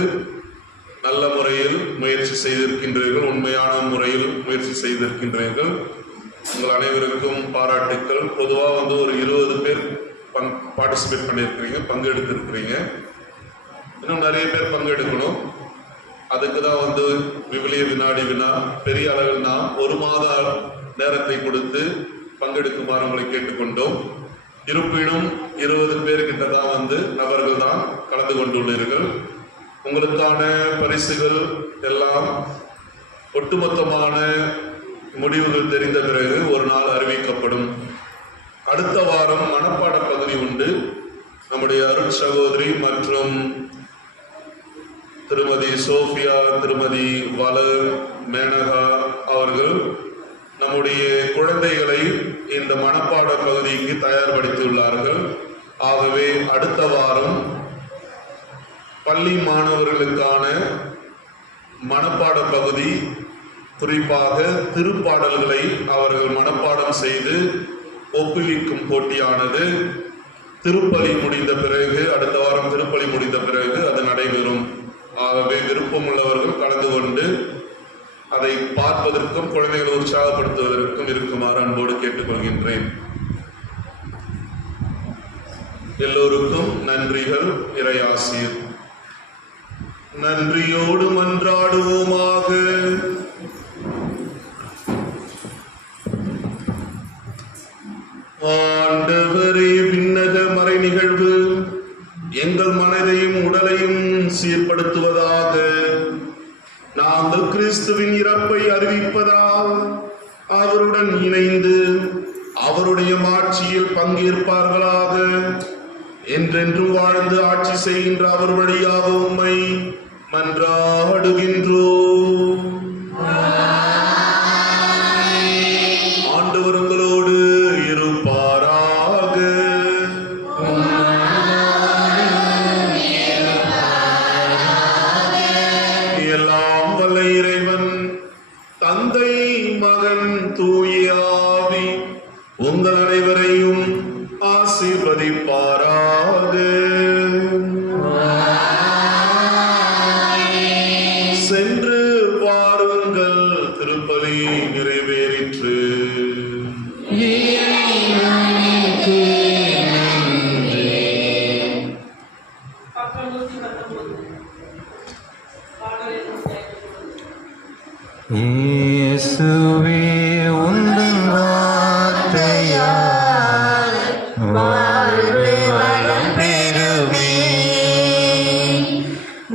நல்ல முறையில் முயற்சி செய்திருக்கின்றீர்கள், உண்மையான முறையில் முயற்சி செய்திருக்கின்றீர்கள். உங்கள் அனைவருக்கும் பாராட்டுக்கள். பொதுவாக ஒரு 20 பேர் பார்ட்டிசிபேட் பண்ணியிருக்கிறீங்க, பங்கெடுத்திருக்கிறீங்க. இன்னும் நிறைய பேர் பங்கெடுக்கணும். அதுக்கு தான் விவிலிய வினாடி வினா பெரிய அளவில் நாம் 1 மாத நேரத்தை கொடுத்து பங்கெடுக்குமாறு உங்களை கேட்டுக்கொண்டோம். இருப்பினும் 20 பேர்கிட்ட தான் நபர்கள் தான் கலந்து கொண்டுள்ளீர்கள். உங்களுக்கான பரிசுகள் எல்லாம் ஒட்டுமொத்தமான முடிவுகள் தெரிந்த பிறகு ஒரு நாள் அறிவிக்கப்படும். அடுத்த வாரம் மனப்பாட பகுதி உண்டு. நம்முடைய அருட் சகோதரி மற்றும் திருமதி சோஃபியா, திருமதி வளர், மேனகா அவர்கள் நம்முடைய குழந்தைகளை இந்த மனப்பாட பகுதிக்கு தயார்படுத்தியுள்ளார்கள். ஆகவே அடுத்த வாரம் பள்ளி மாணவர்களுக்கான மனப்பாட பகுதி, குறிப்பாக திருப்பாடல்களை அவர்கள் மனப்பாடம் செய்து ஒப்புவிக்கும் போட்டியானது திருப்பலி முடிந்த பிறகு, அடுத்த வாரம் திருப்பலி முடிந்த பிறகு அது நடைபெறும். ஆகவே விருப்பம் உள்ளவர்கள் கலந்து கொண்டு அதை பார்ப்பதற்கும் குழந்தைகளை உற்சாகப்படுத்துவதற்கும் இருக்குமாறு அன்போடு கேட்டுக்கொள்கின்றேன். எல்லோருக்கும் நன்றிகள். இறையாசீர். நன்றியோடு மன்றாடுவோமாக. ஆண்டவரே, விண்ணக மறை நிகழ்வு எங்கள் மனதையும் உடலையும் சீர்படுத்துவதாக. நாங்கள் கிறிஸ்துவின் இறப்பை அறிவிப்பதால் அவருடன் இணைந்து அவருடைய ஆட்சியில் பங்கேற்பார்களாக. என்றென்றும் வாழ்ந்து ஆட்சி செய்கின்ற அவர் வழியாக உம்மை மன்றாடுகின்றோம். ஆண்டவர் உங்களோடு இருப்பாராக. எல்லாம் வல்ல இறைவன் தந்தை, மகன், தூய ஆவி உங்கள் அனைவரையும் ஆசீர்வதிப்பாராக. சென்று வாருங்கள், திருப்பலி நிறைவேறிற்று. பக்கம் 119 பாடல் இயேசுவே உந்தன் வார்த்தையால் வாழ்வு வளம் பெறுவே.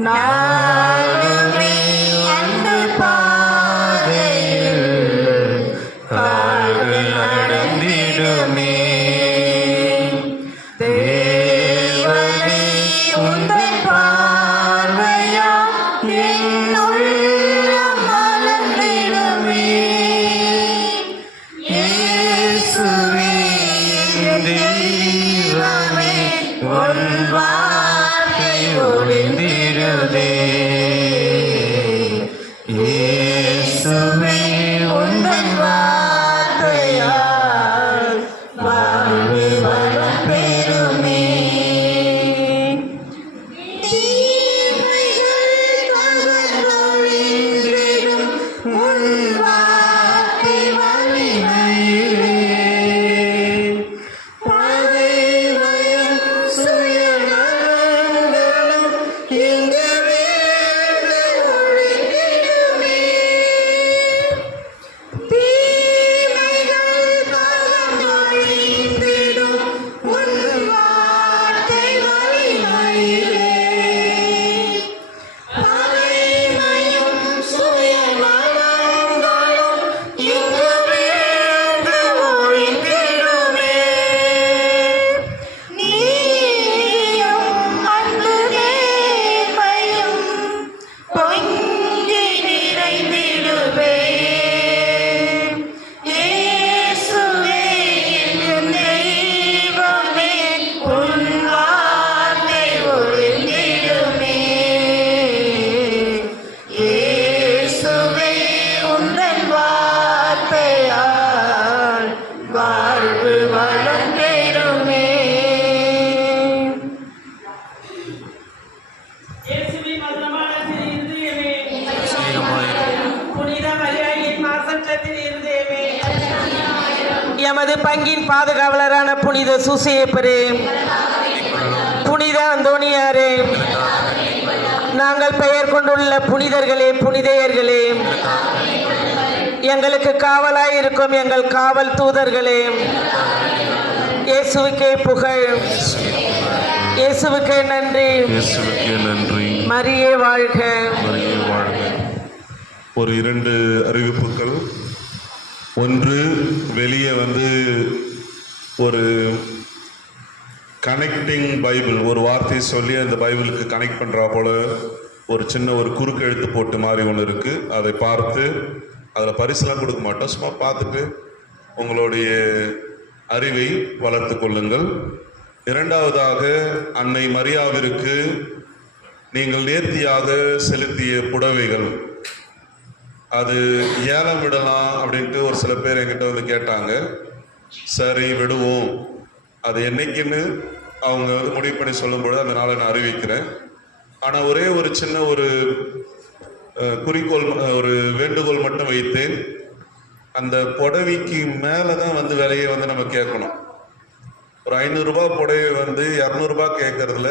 நாளுமே அன்பு இயேசுவின் மதுரமான திரு இருதயமே, புனித மரியாயின் மாசற்ற திரு இருதயமே, எமது பங்கின் பாதுகாவலரான புனித சூசையப்பரே, புனித அந்தோணியாரே, நாங்கள் பெயர் கொண்டுள்ள புனிதர்களே, புனிதையர்களே, எங்களுக்கு காவலாய் இருக்கும் எங்கள் காவல் தூதர்களே, இயேசுவுக்கே புகழ், இயேசுவுக்கே நன்றி, இயேசுவுக்கே நன்றி. மரியே வாழ்க. மரியே வாழ்க. ஒரு 2 அறிவிப்புகள். ஒன்று, வெளியே ஒரு கனெக்டிங் பைபிள் ஒரு வார்த்தையை சொல்லி அந்த பைபிளுக்கு கனெக்ட் பண்ணுறா போல ஒரு சின்ன ஒரு குறுக்கெழுத்து போட்டு மாதிரி ஒன்று இருக்குது. அதை பார்த்து அதில் பரிசுலாம் கொடுக்க மாட்டோம், சும்மா பார்த்துட்டு உங்களுடைய அறிவை வளர்த்து கொள்ளுங்கள். இரண்டாவதாக, அன்னை மரியாவிற்கு நீங்கள் நேர்த்தியாக செலுத்திய புடவைகள் அது ஏலம் விடலாம் அப்படின்ட்டு ஒரு சில பேர் என்கிட்ட கேட்டாங்க. சரி, விடுவோம். அது என்னைக்குன்னு அவங்க முடிவு பண்ணி சொல்லும்பொழுது அந்த நாளை நான் அறிவிக்கிறேன். ஆனால் ஒரே ஒரு சின்ன ஒரு குறிக்கோள், ஒரு வேண்டுகோள் மட்டும் வைத்தேன். அந்த புடவைக்கு மேலே தான் விலையை நம்ம கேட்கணும். ஒரு 500 ரூபாய் புடவை 200 ரூபாய் கேட்கறதுல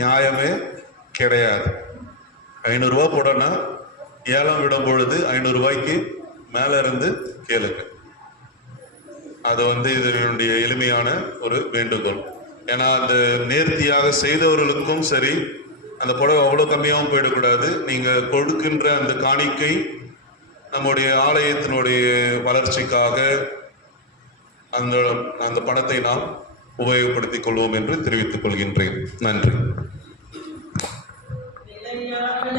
நியாயமே கிடையாது. 500 ரூபாய் புடவைனா ஏலம் விடும் பொழுது 500 ரூபாய்க்கு மேலே இருந்து கேளுங்க. அது இது என்னுடைய எளிமையான ஒரு வேண்டுகோள். ஏன்னா அந்த நேர்த்தியாக செய்தவர்களுக்கும் சரி, அந்த புடவை அவ்வளோ கம்மியாகவும் போயிடக்கூடாது. நீங்கள் கொடுக்கின்ற அந்த காணிக்கை நம்முடைய ஆலயத்தினுடைய வளர்ச்சிக்காக அந்த பணத்தை நாம் உபயோகப்படுத்திக் கொள்வோம் என்று தெரிவித்துக் கொள்கின்றேன். நன்றி. நிலையான